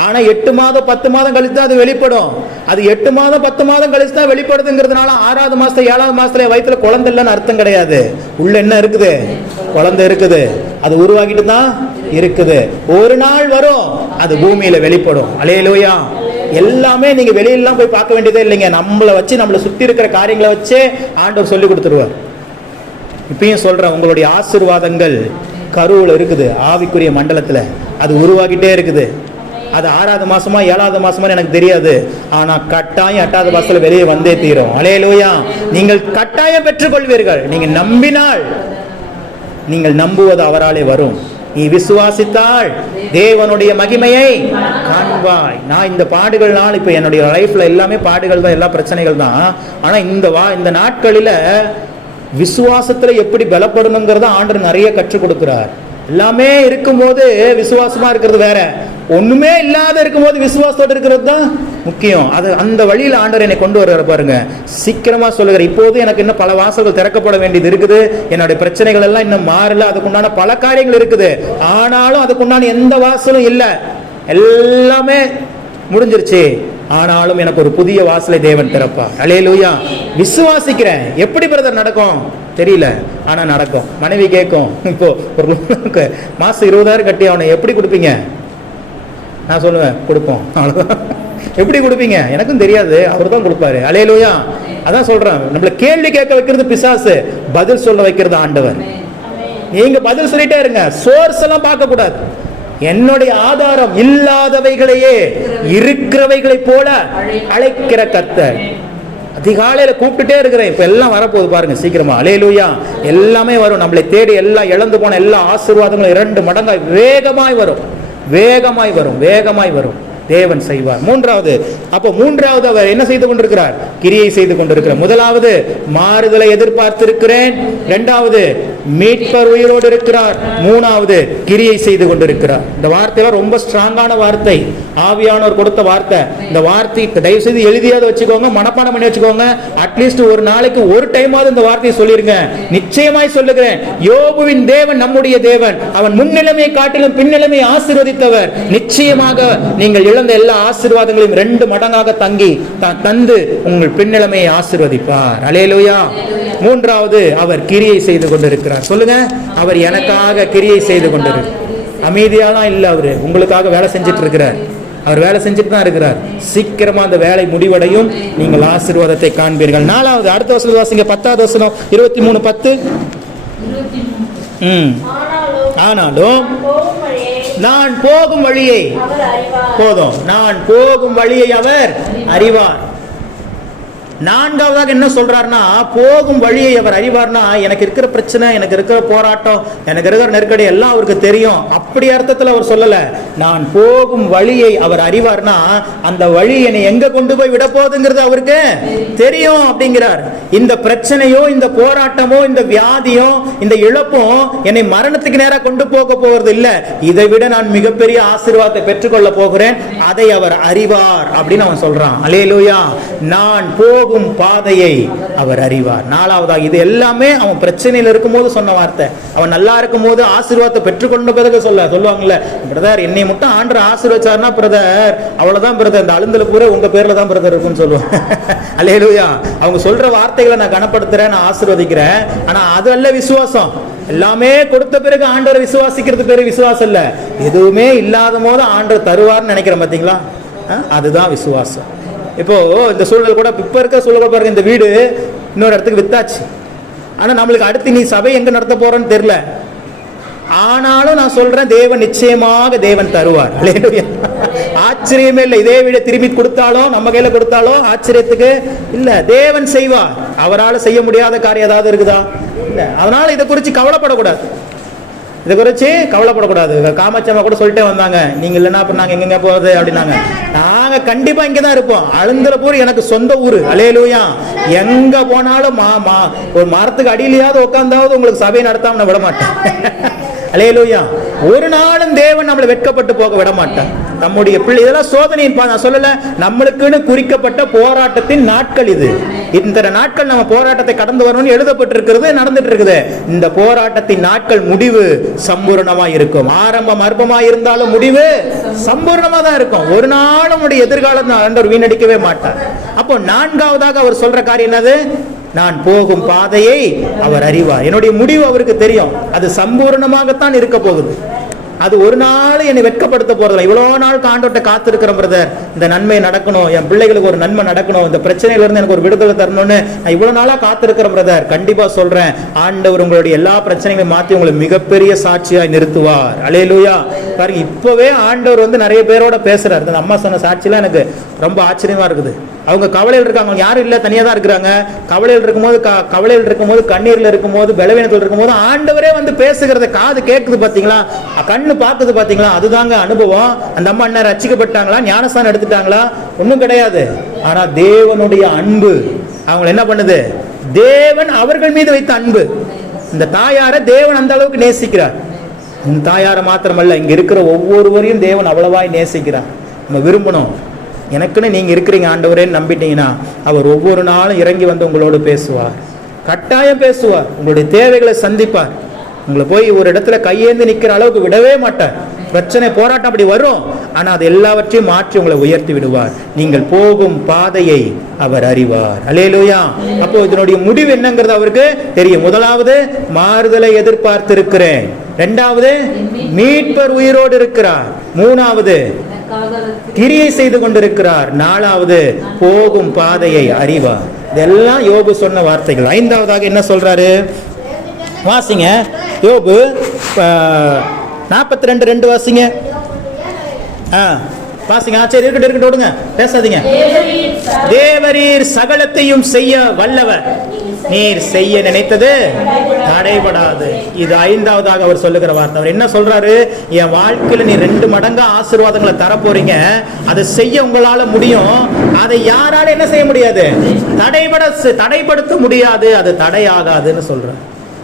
ஆனா 8 மாதம் 10 மாதம் கழிச்சு தான் அது வெளிப்படும். அது 8 மாதம் 10 மாதம் கழிச்சு தான் வெளிப்படுதுங்கிறதுனால 6வது மாசத்துல 7வது மாசத்துல வயிற்றுல குழந்தை இல்லைன்னு அர்த்தம் கிடையாது. உள்ள என்ன இருக்குது? குழந்தை இருக்குது. அது உருவாக்கிட்டு தான் இருக்குது. ஒரு நாள் வரும், அது பூமியில வெளிப்படும். அல்லேலூயா. எல்லாமே நீங்க வெளியெல்லாம் போய் பார்க்க வேண்டியதே இல்லைங்க. நம்மளை வச்சு, நம்மளை சுத்தி இருக்கிற காரியங்களை வச்சு ஆண்டவர் சொல்லி கொடுத்துருவார். இப்பயும் சொல்றேன், உங்களுடைய ஆசீர்வாதங்கள் கருவுல இருக்குது, ஆவிக்குரிய மண்டலத்துல அது உருவாகிட்டே இருக்குது. அது 6வது மாசமா 7வது மாசமா எனக்கு தெரியாது, ஆனா கட்டாயம் 8வது மாசத்துல வெளியே வந்தே தீரும். அல்லேலூயா. நீங்கள் கட்டாயம் பெற்றுக்கொள்வீர்கள். நீங்க நம்பினால், நீங்கள் நம்புவது அவராலே வரும். நீ விசுவாசித்தால் தேவனுடைய மகிமையை காண்பாய். நான் இந்த பாடுகள்னால், இப்ப என்னுடைய லைஃப்ல எல்லாமே பாடுகள் தான், எல்லா பிரச்சனைகள் தான். ஆனா இந்த நாட்களில விசுவாசத்துல எப்படி பலப்படணுங்கிறத ஆண்டவர் நிறைய கற்றுக் கொடுக்கிறார். எல்லாமே இருக்கும்போது விசுவாசமா இருக்கிறது வேற, ஒண்ணுமே இல்லாத இருக்கும்போது விசுவாசத்தோடு இருக்கிறது தான் முக்கியம். அது அந்த வழியில் ஆண்டவர் என்னை கொண்டு வர்ற பாருங்க. சீக்கிரமா சொல்லுகிற, இப்போது எனக்கு இன்னும் பல வாசல்கள் திறக்கப்பட வேண்டியது இருக்குது. என்னுடைய பிரச்சனைகள் எல்லாம் இன்னும் மாறல, அதுக்குண்டான பல காரியங்கள் இருக்குது. ஆனாலும் அதுக்குண்டான எந்த வாசலும் இல்லை, எல்லாமே முடிஞ்சிருச்சு. ஆனாலும் எனக்கு ஒரு புதிய வாசலை தேவன் திறப்பார். அல்லேலூயா. விசுவாசிக்கிறேன். எப்படி பிரதர் நடக்கும் தெரியல, ஆனா நடக்கும். மனைவி கேட்கும், இப்போ ஒரு மாசம் 20,000 கட்டி அவனை எப்படி கொடுப்பீங்க? நான் சொல்லுவேன், கொடுப்போம், அவ்வளவுதான். எப்படி கொடுப்பீங்க? எனக்கும் தெரியாது, அவர் தான் கொடுப்பாரு. அல்லேலூயா. அதான் சொல்றேன், நம்மள கேள்வி கேட்க வைக்கிறது பிசாசு, பதில் சொல்ல வைக்கிறது ஆண்டவர். நீங்க பதில் சொல்லிட்டே இருங்க, சோர்ஸ் எல்லாம் பார்க்க கூடாது. என்னுடைய ஆதாரம் இல்லாதவைகளையே இருக்கிறவைகளை போல அழைக்கிற கர்த்தர். அதிகாலையில கூப்பிட்டுட்டே இருக்கிறேன். இப்ப எல்லாம் வரப்போகுது பாருங்க சீக்கிரமா. அல்லேலூயா. எல்லாமே வரும். நம்மளை தேடி எல்லாம் இழந்து போன எல்லா ஆசீர்வாதங்களும் 2 மடங்காய் வேகமாய் வரும், வேகமாய் வரும், வேகமாய் வரும். தேவன் செய்வார். மூன்றாவது அவர் என்ன செய்து கொண்டிருக்கிறார்? கிரியை செய்து கொண்டிருக்கிறார். முதலாவது மாறுதலை எதிர்பார்த்திருக்கிறேன், இரண்டாவது மீட்பர் உயிரோடு இருக்கிறார், மூணாவது கிரியை செய்து கொண்டிருக்கிறார். இந்த வார்த்தையெல்லாம் ரொம்ப ஸ்ட்ராங்கான வார்த்தை, ஆவியானவர் கொடுத்த வார்த்தை. இந்த வார்த்தை தயவு செய்து எழுதியாவது வச்சுக்கோங்க, மனப்பாடம் பண்ணி வச்சுக்கோங்க. அட்லீஸ்ட் ஒரு நாளைக்கு ஒரு டைமாவது இந்த வார்த்தையை சொல்லிருங்க. நிச்சயமாய் சொல்லுகிறேன், யோபுவின் தேவன் நம்முடைய தேவன். அவன் முன்னிலைமை காட்டிலும் பின்னிலைமை ஆசீர்வதித்தவர். நிச்சயமாக நீங்கள் இழந்த எல்லா ஆசீர்வாதங்களையும் 2 மடங்காக தந்து உங்கள் பின்னிலைமையை ஆசீர்வதிப்பார். அல்லேலூயா. மூன்றாவது அவர் கிரியை செய்து கொண்டிருக்கிறார். சொல்லுங்க, அவர் எனக்காக கிரியை செய்து கொண்டிருக்கிறார். அமைதியாலாம் இல்ல, அவரு உங்களுக்காக வேலை செஞ்சிட்டு இருக்கிறார். அவர் வேலை செஞ்சுட்டு தான் இருக்கிறார். சீக்கிரமா அந்த வேலை முடிவடையும், நீங்கள் ஆசீர்வாதத்தை காண்பீர்கள். நாலாவது, அடுத்த வசனம் வாசிங்க, 10வது வசனம், 23:10. ஆனாலும் நான் போகும் வழியை, போதும், நான் போகும் வழியை அவர் அறிவார். நான்காவதாக என்ன சொல்றாருன்னா, போகும் வழியை அவர் அறிவார்னா, எனக்கு இருக்கிற பிரச்சனை, எனக்கு இருக்கிற போராட்டம், எனக்கு இருக்கிற நெருக்கடி எல்லாம் அவருக்கு தெரியும். அப்படி அர்த்தத்தில் அவர் சொல்லல. நான் போகும் வழியை அவர் அறிவார்னா, அந்த வழி என்னை எங்க கொண்டு போய் விட போகுதுங்கிறது அவருக்கு தெரியும் அப்படிங்கிறார். இந்த பிரச்சனையோ, இந்த போராட்டமோ, இந்த வியாதியோ, இந்த இழப்பும் என்னை மரணத்துக்கு நேரா கொண்டு போக போகிறது இல்ல. இதை விட நான் மிகப்பெரிய ஆசீர்வாதத்தை பெற்றுக்கொள்ள போகிறேன். அதை அவர் அறிவார் அப்படின்னு அவன் சொல்றான். அல்லேலூயா. நான் போகும் பாதையை அவர் அறிவார். நாலாவதாக, இது எல்லாமே அவன் பிரச்சனையில் இருக்கும்போது சொன்ன வார்த்தை. அவன் நல்லா இருக்கும் போது ஆசீர்வாதத்தை பெற்றுக்கொண்ட பிறகு சொல்லுவாங்கல்ல, பிரதர் என்னை மட்டும் ஆண்டவர் ஆசீர்வதிச்சார்னா பிரதர் அவ்வளவுதான் பிரதர், இந்த அழுந்தல பூரா உங்க பேர்ல தான் பிரதர் இருக்குன்னு சொல்லுவாங்க. அல்லேலூயா. அவங்க சொல்ற வார்த்தைகளை நான் கனப்படுத்துறேன், நான் ஆசீர்வதிக்கிறேன். ஆனா அது அல்ல விசுவாசம். எல்லாமே கொடுத்த பிறகு ஆண்டவரை விசுவாசிக்கிறது பேரு விசுவாசம் இல்ல. எதுவுமே இல்லாத போது ஆண்டவர் தருவார்னு நினைக்கிறேன் பாத்தீங்களா, அதுதான் விசுவாசம். இப்போ இந்த சூழல் கூட, இப்ப இருக்கிற சூழல் பாருங்க, இந்த வீடு இன்னொரு இடத்துக்கு வித்தாச்சு. ஆனா நம்மளுக்கு அடுத்து நீ சபை எங்க நடத்த போறன்னு தெரியல. ஆனாலும் நான் சொல்றேன், தேவன் நிச்சயமாக தேவன் தருவார். ஆச்சரியமே இல்லை. இதே வீட திரும்பி கொடுத்தாலும், நம்ம கையில கொடுத்தாலும் ஆச்சரியத்துக்கு இல்ல. தேவன் செய்வார். அவரால் செய்ய முடியாத காரியம் ஏதாவது இருக்குதா? இல்ல. அதனால இதை குறித்து கவலைப்படக்கூடாது. இதை குறித்து கவலைப்படக்கூடாது. காமாட்சியம்மா கூட சொல்லிட்டே வந்தாங்க, நீங்க இல்லைன்னா அப்புறம் நாங்க எங்க போறது அப்படின்னாங்க. நாங்க கண்டிப்பா இங்கதான் இருப்போம். அழுந்தலப்பூர் எனக்கு சொந்த ஊரு. அல்லேலூயா. எங்க போனாலும் ஒரு மரத்துக்கு அடியிலையாவது உட்கார்ந்தாவது உங்களுக்கு சபை நடத்தாம நான் விட மாட்டேன். அல்லேலூயா. ஒரு நாளும் தேவன் நம்மளை வெட்கப்பட்டு போக விட மாட்டார். நம்முடைய பிள்ளை, இதெல்லாம் சோதனை நான் சொல்லல, நம்மளுக்குன்னு குறிக்கப்பட்ட போராட்டத்தின் நாட்கள் இது. இந்த நாட்கள் நம்ம போராட்டத்தை கடந்து வரணும்னு எழுதப்பட்டிருக்கிறது, நடந்துட்டு இருக்குது. இந்த போராட்டத்தின் நாட்கள் முடிவு சம்பூர்ணமா இருக்கும். ஆரம்பம் அற்பமா இருந்தாலும் முடிவு சம்பூர்ணமா தான் இருக்கும். ஒரு நாள் நம்முடைய எதிர்காலம் ஆண்டவர் வீணடிக்கவே மாட்டார். அப்போ நான்காவதாக அவர் சொல்ற காரியம் என்னது? நான் போகும் பாதையை அவர் அறிவார். என்னுடைய முடிவு அவருக்கு தெரியும். அது சம்பூர்ணமாகத்தான் இருக்க போகுது. அது ஒரு நாள் என்னை வெட்கப்படுத்த போறதில்லை. இவ்வளவு நாள் ஆண்டவர்ட்ட காத்திருக்கிறேன் பிரதர், இந்த நன்மை நடக்கணும், என் பிள்ளைகளுக்கு ஒரு நன்மை நடக்கணும், இந்த பிரச்சனையில இருந்து எனக்கு ஒரு விடுதலை தரணும்னு நான் இவ்வளவு நாளா காத்திருக்கிறேன் பிரதர். கண்டிப்பா சொல்றேன், ஆண்டவர் உங்களுடைய எல்லா பிரச்சனைகளையும் மாற்றி உங்களை மிகப்பெரிய சாட்சியாய் நிறுத்துவார். அல்லேலூயா. பாருங்க, இப்பவே ஆண்டவர் நிறைய பேரோட பேசுறாரு. இந்த அம்மா சொன்ன சாட்சியெல்லாம் எனக்கு ரொம்ப ஆச்சரியமா இருக்குது. அவங்க கவலையில் இருக்காங்க, அவங்க யாரும் இல்லை, தனியாக தான் இருக்கிறாங்க. கவலையில் இருக்கும்போது கண்ணீரில் இருக்கும்போது பலவீனத்தில் இருக்கும்போது ஆண்டவரே பேசுகிறத காது கேட்குது பார்த்தீங்களா, கண்ணு பார்க்குது பார்த்தீங்களா, அதுதாங்க அனுபவம். அந்த அம்மா என்ன ரட்சிக்கப்பட்டாங்களா, ஞானஸ்தானம் எடுத்துட்டாங்களா? ஒன்றும் கிடையாது. ஆனால் தேவனுடைய அன்பு அவங்களை என்ன பண்ணுது? தேவன் அவர்கள் மீது வைத்த அன்பு. இந்த தாயாரை தேவன் அந்த அளவுக்கு நேசிக்கிறார். இந்த தாயாரை மாத்திரமல்ல, இங்க இருக்கிற ஒவ்வொருவரையும் தேவன் அவ்வளவாய் நேசிக்கிறார். நம்ம விரும்பணும். எனக்குன்னு நீங்க இருக்கிறீங்க ஆண்டவரேன்னு நம்பிட்டீங்கன்னா அவர் ஒவ்வொரு நாளும் இறங்கி உங்களோடு பேசுவார். கட்டாயம் பேசுவார். உங்களுடைய தேவைகளை சந்திப்பார். உங்களை போய் ஒரு இடத்துல கையேந்து நிக்கிற அளவுக்கு விடவே மாட்டார். பிரச்சனை போராட்டம் அப்படி வரும், ஆனா அது எல்லாவற்றையும் மாற்றி உங்களை உயர்த்தி விடுவார். நீங்கள் போகும் பாதையை அவர் அறிவார். அல்லேலூயா. அப்போ இதனுடைய முடிவு என்னங்கிறது அவருக்கு தெரியும். முதலாவது, மாறுதலை எதிர்பார்த்திருக்கிறேன். இரண்டாவது, மீட்பர் உயிரோடு இருக்கிறார். மூணாவது, கிரியை செய்து கொண்டிருக்கிறார். நாலாவது, போகும் பாதையை அறிவார். இதெல்லாம் யோபு சொன்ன வார்த்தைகள். ஐந்தாவதாக என்ன சொல்றாரு? வாசிங்க, யோபு 42:2 வாசிங்க. வாசிங்க. சரி, இருக்கட்டும் விடுங்க, பேசாதீங்க. தேவரீர் சகலத்தையும் செய்ய வல்லவர், நீர் செய்ய நினைத்தது தடைபடாது. இது ஐந்தாவதாக அவர் சொல்லுகிற வார்த்தை. அவர் என்ன சொல்றாரு? என் வாழ்க்கையில நீ 2 மடங்கா ஆசீர்வாதங்களை தர போறீங்க, அதை செய்ய உங்களால முடியும். அதை யாரால என்ன செய்ய முடியாது? தடைப்படுத்த முடியாது. அது தடையாகாதுன்னு சொல்றேன்.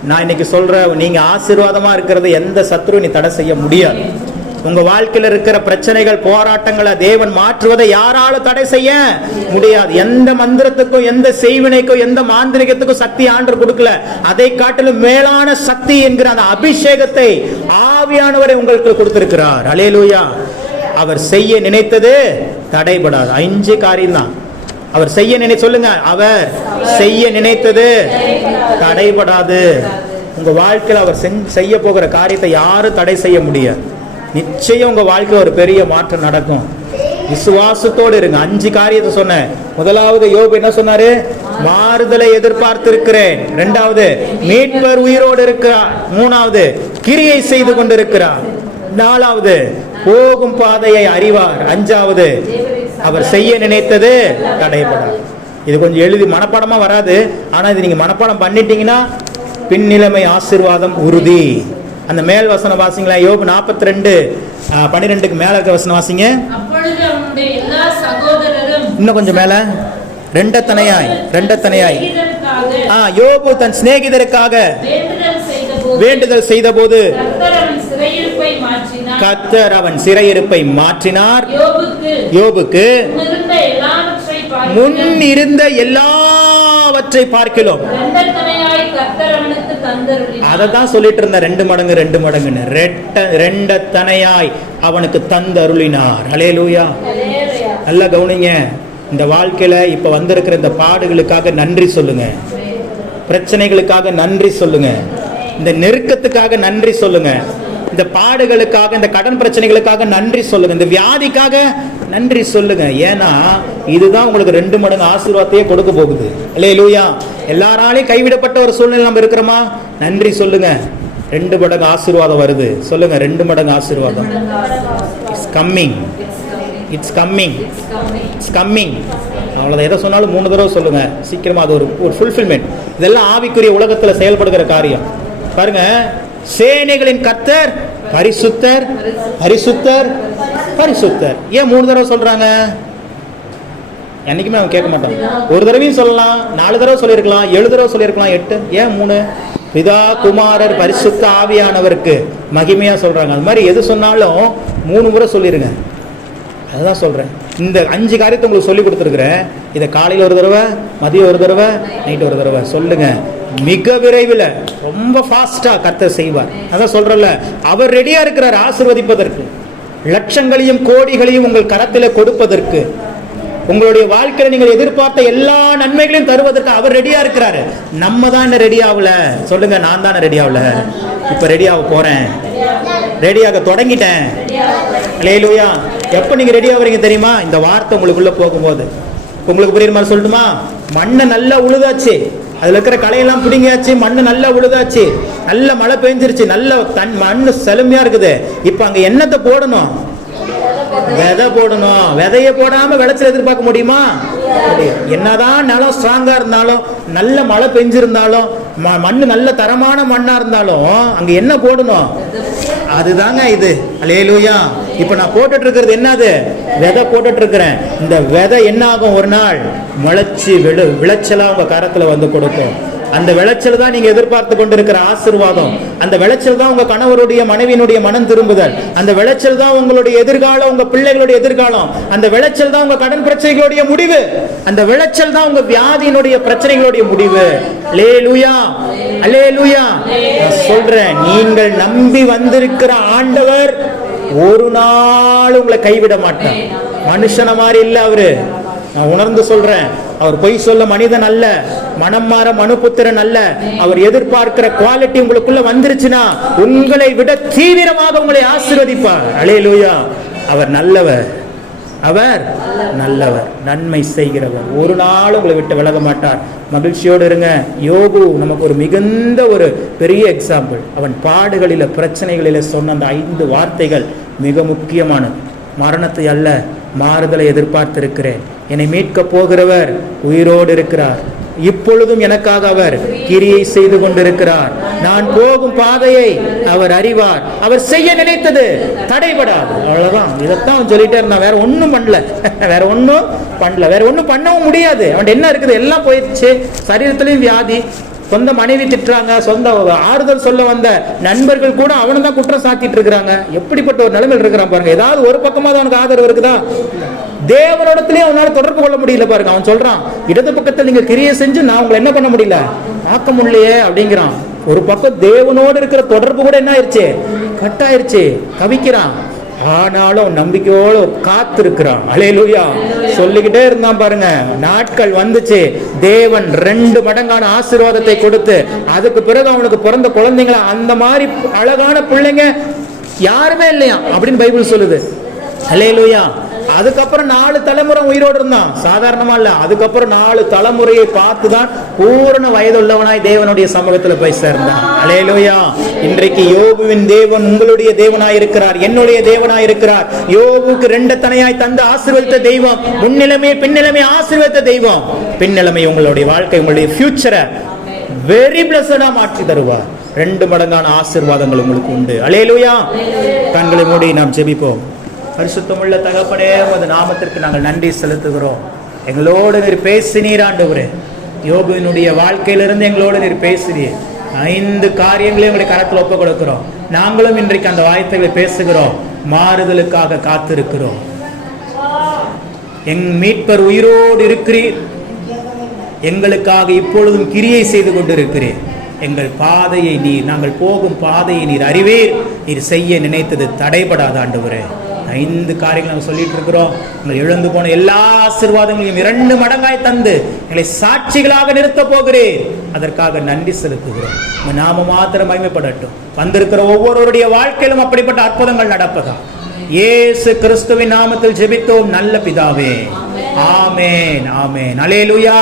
நான் இன்னைக்கு சொல்றேன், நீங்க ஆசீர்வாதமா இருக்கிறது எந்த சத்ரு நீ தடை செய்ய முடியாது. உங்க வாழ்க்கையில் இருக்கிற பிரச்சனைகள், போராட்டங்களை தேவன் மாற்றுவதை யாராலும் தடை செய்ய முடியாது. எந்த மந்திரத்துக்கும், எந்த செய்வினைக்கும், எந்த மாந்திரிகத்துக்கும் சக்தி ஆண்டவர் கொடுக்கல. அதை காட்டிலும் மேலான சக்தி என்கிற அந்த அபிஷேகத்தை ஆவியானவரை உங்களுக்கு கொடுத்திருக்கிறார். அல்லேலூயா. அவர் செய்ய நினைத்தது தடைபடாது. 5 காரியம் தான் அவர் செய்ய சொல்லுங்க. அவர் செய்ய நினைத்தது தடைபடாது. உங்க வாழ்க்கையில் அவர் செய்ய போகிற காரியத்தை யாரும் தடை செய்ய முடியாது. நிச்சயம் உங்க வாழ்க்கையில் ஒரு பெரிய மாற்றம் நடக்கும். விசுவாசத்தோடு இருங்க. 5 காரியத்தை சொன்னேன். முதலாவது, யோபு என்ன சொன்னாரு? மாறுதலை எதிர்பார்த்திருக்கிறேன். இரண்டாவது, மீட்பர் உயிரோடு இருக்கிறார். மூணாவது, கிரியை செய்து கொண்டிருக்கிறார். நாலாவது, போகும் பாதையை அறிவார். 5வது, அவர் செய்ய நினைத்தது தடைபடாது. இது கொஞ்சம் எழுதி மனப்பாடமா வராது, ஆனா இது நீங்க மனப்பாடம் பண்ணிட்டீங்கன்னா பின்னிலைமை ஆசீர்வாதம் உறுதி. அந்த மேல் வசனம் வாசிங்களா, யோபு 42:12 மேல இருக்க வசனம் வாசிங்க. அப்பொழுது அவனுடைய எல்லா சகோதரரும் இன்னும் கொஞ்சம் மேல, ரெண்டத்தனையாய் யோபு தன் சிநேகிதருக்காக வேண்டுதல் செய்த போது கர்த்தர் அவன் சிறையிருப்பை மாற்றினார். யோபுக்கு முன் இருந்த எல்லாவற்றை பார்க்கிறோம். அததான் சொல்லிட்டு இருந்த 2 மடங்கு 2 மடங்குன்னு. ரெண்டத்தனையாய் அவனுக்கு தந்தருளினார். ஹல்லேலூயா. நல்லா கவனிங்க. இந்த வாழ்க்கையில இப்ப வந்திருக்கிற இந்த பாடுகளுக்காக நன்றி சொல்லுங்க, பிரச்சனைகளுக்காக நன்றி சொல்லுங்க, இந்த நெருக்கத்துக்காக நன்றி சொல்லுங்க, இந்த பாடுகளுக்காக, இந்த கடன் பிரச்சனைகளுக்காக நன்றி சொல்லுங்க, இந்த வியாதிக்காக நன்றி சொல்லுங்க. ஏன்னா இதுதான் உங்களுக்கு 2 மடங்கு ஆசீர்வாதத்தையே கொடுக்க போகுது. அல்லேலூயா. எல்லாராலையும் கைவிடப்பட்ட ஒரு சூழ்நிலை நம்ம இருக்கிறோமா? நன்றி சொல்லுங்க, 2 மடங்கு ஆசீர்வாதம் வருது. சொல்லுங்க, 2 மடங்கு ஆசீர்வாதம். It's coming, it's coming, it's coming. அவ்வளோதான். எதை சொன்னாலும் 3 தடவை சொல்லுங்க, சீக்கிரமா அது ஒரு ஃபுல்ஃபில்மெண்ட். இதெல்லாம் ஆவிக்குரிய உலகத்தில் செயல்படுகிற காரியம். பாருங்க, சேனைகளின் கர்த்தர் பரிசுத்தர், பரிசுத்தர், பரிசுத்தர். ஏன் 3 தடவை சொல்றாங்க? என்னைக்குமே அவன் கேட்க மாட்டான். ஒரு தடவையும் சொல்லலாம், 4 தடவை சொல்லியிருக்கலாம், 7 தடவை சொல்லியிருக்கலாம், 8. ஏன் 3? பிதா, குமாரர், பரிசுத்த ஆவியானவருக்கு மகிமையா சொல்றாங்க. அது மாதிரி எது சொன்னாலும் 3 முறை சொல்லிருங்க. அதுதான் சொல்றேன். இந்த 5 காரியத்தை உங்களுக்கு சொல்லி கொடுத்துருக்கிறேன். இதை காலையில் ஒரு தடவை, மதியம் ஒரு தடவை, நைட் ஒரு தடவை சொல்லுங்க. மிக விரைவில், ரொம்ப ஃபாஸ்டா கர்த்தர் செய்வார். அதான் சொல்றல, அவர் ரெடியா இருக்கிறார் ஆசீர்வதிப்பதற்கு, லட்சங்களையும் கோடிகளையும் உங்கள் கரத்தில் கொடுப்பதற்கு, உங்களுடைய வாழ்க்கையில நீங்கள் எதிர்பார்த்த எல்லா நன்மைகளையும் தருவதற்கு அவர் ரெடியா இருக்கிறாரு. நம்ம தான் ரெடி ஆகல. சொல்லுங்க, நான் தானே ரெடி ஆகல. இப்ப ரெடியாக போறேன், ரெடியாக தொடங்கிட்டேன். அல்லேலூயா. எப்ப நீங்க ரெடி ஆகுறீங்க தெரியுமா? இந்த வார்த்தை உங்களுக்குள்ள போகும்போது. உங்களுக்கு புரியுற மாதிரி சொல்லணுமா? மண்ணை நல்லா உழுதாச்சு, அதுல இருக்கிற களையெல்லாம் பிடிங்கியாச்சு, மண்ணு நல்லா உழுதாச்சு, நல்ல மழை பெஞ்சிருச்சு, நல்ல மண்ணு செழுமையா இருக்குது. இப்ப அங்க என்னத்தை போடணும்? விதை போடணும். விதைய போடாம விளைச்சல் எதிர்பார்க்க முடியுமா? என்னதான் நிலம் ஸ்ட்ராங்கா இருந்தாலும், நல்ல மழை பெஞ்சிருந்தாலும், மண்ணு நல்ல தரமான மண்ணா இருந்தாலும் அங்க என்ன போடணும்? அதுதாங்க இது. அல்லேலூயா. இப்ப நான் போட்டுட்டு இருக்கிறது என்னது? விதை போட்டுட்டு இருக்கிறேன். இந்த விதை என்ன ஆகும்? ஒரு நாள் முளைச்சி விளைச்சலா உங்க கரத்துல வந்து கொடுக்கும். அந்த விளைச்சல் தான் நீங்க எதிர்பார்த்து கொண்டிருக்கிற ஆசீர்வாதம். அந்த விளைச்சல் தான் உங்க கணவருடைய மனைவியினுடைய மனம் திரும்புதல். அந்த விளைச்சல் தான் உங்களுடைய எதிர்காலம், உங்க பிள்ளைகளுடைய எதிர்காலம். அந்த விளைச்சல் தான் உங்க கடன் பிரச்சனைகளுடைய முடிவு. அந்த விளைச்சல் தான் உங்க வியாதியினுடைய பிரச்சனைகளுடைய முடிவு. அல்லேலூயா, அல்லேலூயா. சொல்றேன், நீங்கள் நம்பி வந்திருக்கிற ஆண்டவர் ஒரு நாள் உங்களை கைவிட மாட்டார். மனுஷன மாதிரி இல்ல அவரு. நான் உணர்ந்து சொல்றேன், அவர் பொய் சொல்ல மனிதன் அல்ல, மனம் மாற மனுபுத்திரன் அல்ல. அவர் எதிர்பார்க்கிற குவாலிட்டி உங்களுக்குள்ள வந்துருச்சுன்னா உங்களை விட தீவிரமாக உங்களை ஆசீர்வதிப்பார். அல்லேலூயா. அவர் நல்லவர், அவர் நல்லவர், நன்மை செய்கிறவர். ஒரு நாள் உங்களை விட்டு விலக மாட்டார். மகிழ்ச்சியோடு இருங்க. யோபு நமக்கு ஒரு மிகுந்த ஒரு பெரிய எக்ஸாம்பிள். அவன் பாடுகளில, பிரச்சனைகளில சொன்ன அந்த 5 வார்த்தைகள் மிக முக்கியமானது. மரணத்தை அல்ல, மாறுதலை எதிர்பார்த்திருக்கிறேன். என்னை மீட்க போகிறவர் உயிரோடு இருக்கிறார். இப்பொழுதும் எனக்காக அவர் கிரியை செய்து கொண்டிருக்கிறார். நான் போகும் பாதையை அவர் அறிவார். அவர் செய்ய நினைத்தது தடைபடாது. அவ்வளவுதான். இதைத்தான் சொல்லிட்டே இருந்தான். வேற ஒன்னும் பண்ணல, வேற ஒன்னும் பண்ணல, வேற ஒன்னும் பண்ணவும் முடியாது. அவன் என்ன இருக்குது? எல்லாம் போயிடுச்சு. சரீரத்திலையும் வியாதி, சொந்த மனைவி திட்டுறாங்க, சொந்த ஆறுதல் சொல்ல வந்த நண்பர்கள் கூட அவனை தான் குற்றம் சாத்திட்டு இருக்கிறாங்க. எப்படிப்பட்ட ஒரு நிலைமையில் இருக்கிறான் பாருங்க. ஏதாவது ஒரு பக்கமா தான் அவனுக்கு ஆதரவு இருக்குதா? தேவனோடத்திலேயே அவனால தொடர்பு கொள்ள முடியல பாருங்க. அவன் சொல்றான், இடது பக்கத்தில் நீங்க கிரியை செஞ்சு நான் உங்களை என்ன பண்ண முடியல, பார்க்க முடியலையே அப்படிங்கிறான். ஒரு பக்கம் தேவனோடு இருக்கிற தொடர்பு கூட என்ன ஆயிடுச்சு? கட் ஆயிடுச்சு, கவிக்கிறான். ஆனாலும் நம்பிக்கையோடு காத்திருக்கிறான். அல்லேலூயா. சொல்லிக்கிட்டே இருந்தான் பாருங்க. நாட்கள் வந்துச்சு, தேவன் 2 மடங்கான ஆசீர்வாதத்தை கொடுத்து, அதுக்கு பிறகு அவனுக்கு பிறந்த குழந்தைங்களா அந்த மாதிரி அழகான பிள்ளைங்க யாருமே இல்லையா அப்படின்னு பைபிள் சொல்லுது. அல்லேலூயா. அதுக்கப்புறம் 4 தலைமுறை உயிரோடு இருந்தான். சாதாரணமா இல்ல. அதுக்கப்புறம் 4 தலைமுறையை பார்த்துதான் பூரண வயதுள்ளவனாய் தேவனுடைய சமூகத்துல போய் சேர்ந்தான். அல்லேலூயா. இன்றைக்கு யோபுவின் தேவன் உங்களுடைய தேவனாயிருக்கிறார், என்னுடைய தேவனாயிருக்கிறார். யோபுக்கு 2 தனையாய் தந்து ஆசீர்வதித்த தெய்வம், முன்னிலைமை பின்னிலைமை ஆசீர்வதித்த தெய்வம். பின்னிலைமை உங்களுடைய வாழ்க்கை, உங்களுடைய ஃபியூச்சரை வெரி பிளஸடா மாற்றி தருவார். 2 மடங்கான ஆசீர்வாதங்கள் உங்களுக்கு உண்டு. அல்லேலூயா. கண்களை மூடி நாம் ஜெபிப்போம். பரிசுத்தமுள்ள தகப்பனே, உமது நாமத்திற்கு நாங்கள் நன்றி செலுத்துகிறோம். எங்களோடு நீர் பேசினீர் ஆண்டவரே. யோபுவினுடைய வாழ்க்கையிலிருந்து எங்களோடு நீர் பேசினீர். 5 காரியங்களையும் உங்களுடைய கரத்தில் ஒப்புக் கொடுக்கிறோம். நாங்களும் இன்றைக்கு அந்த வார்த்தைகளை பேசுகிறோம். மாறுதலுக்காக காத்திருக்கிறோம். எங் மீட்பர் உயிரோடு இருக்கிறீர். எங்களுக்காக இப்பொழுதும் கிரியை செய்து கொண்டிருக்கிறேன். எங்கள் பாதையை நீர், நாங்கள் போகும் பாதையை நீர் அறிவீர். நீர் செய்ய நினைத்தது தடைபடாத ஆண்டவரே. 5 காரியங்கள் நாங்கள் சொல்லிட்டு இருக்கிறோம். எங்கள் இழந்து போன எல்லா ஆசீர்வாதங்களையும் 2 மடங்காய் தந்து எங்களை சாட்சிகளாக நிறுத்த போகிறேன். அதற்காக நன்றி செலுத்துகிறோம். உங்கள் நாம மாத்திரம் மகிமைப்படட்டும். வந்திருக்கிற ஒவ்வொருவருடைய வாழ்க்கையிலும் அப்படிப்பட்ட அற்புதங்கள் நடப்பதா இயேசு கிறிஸ்துவின் நாமத்தில் ஜெபித்தோம் நல்ல பிதாவே. ஆமென், ஆமென். அல்லேலூயா.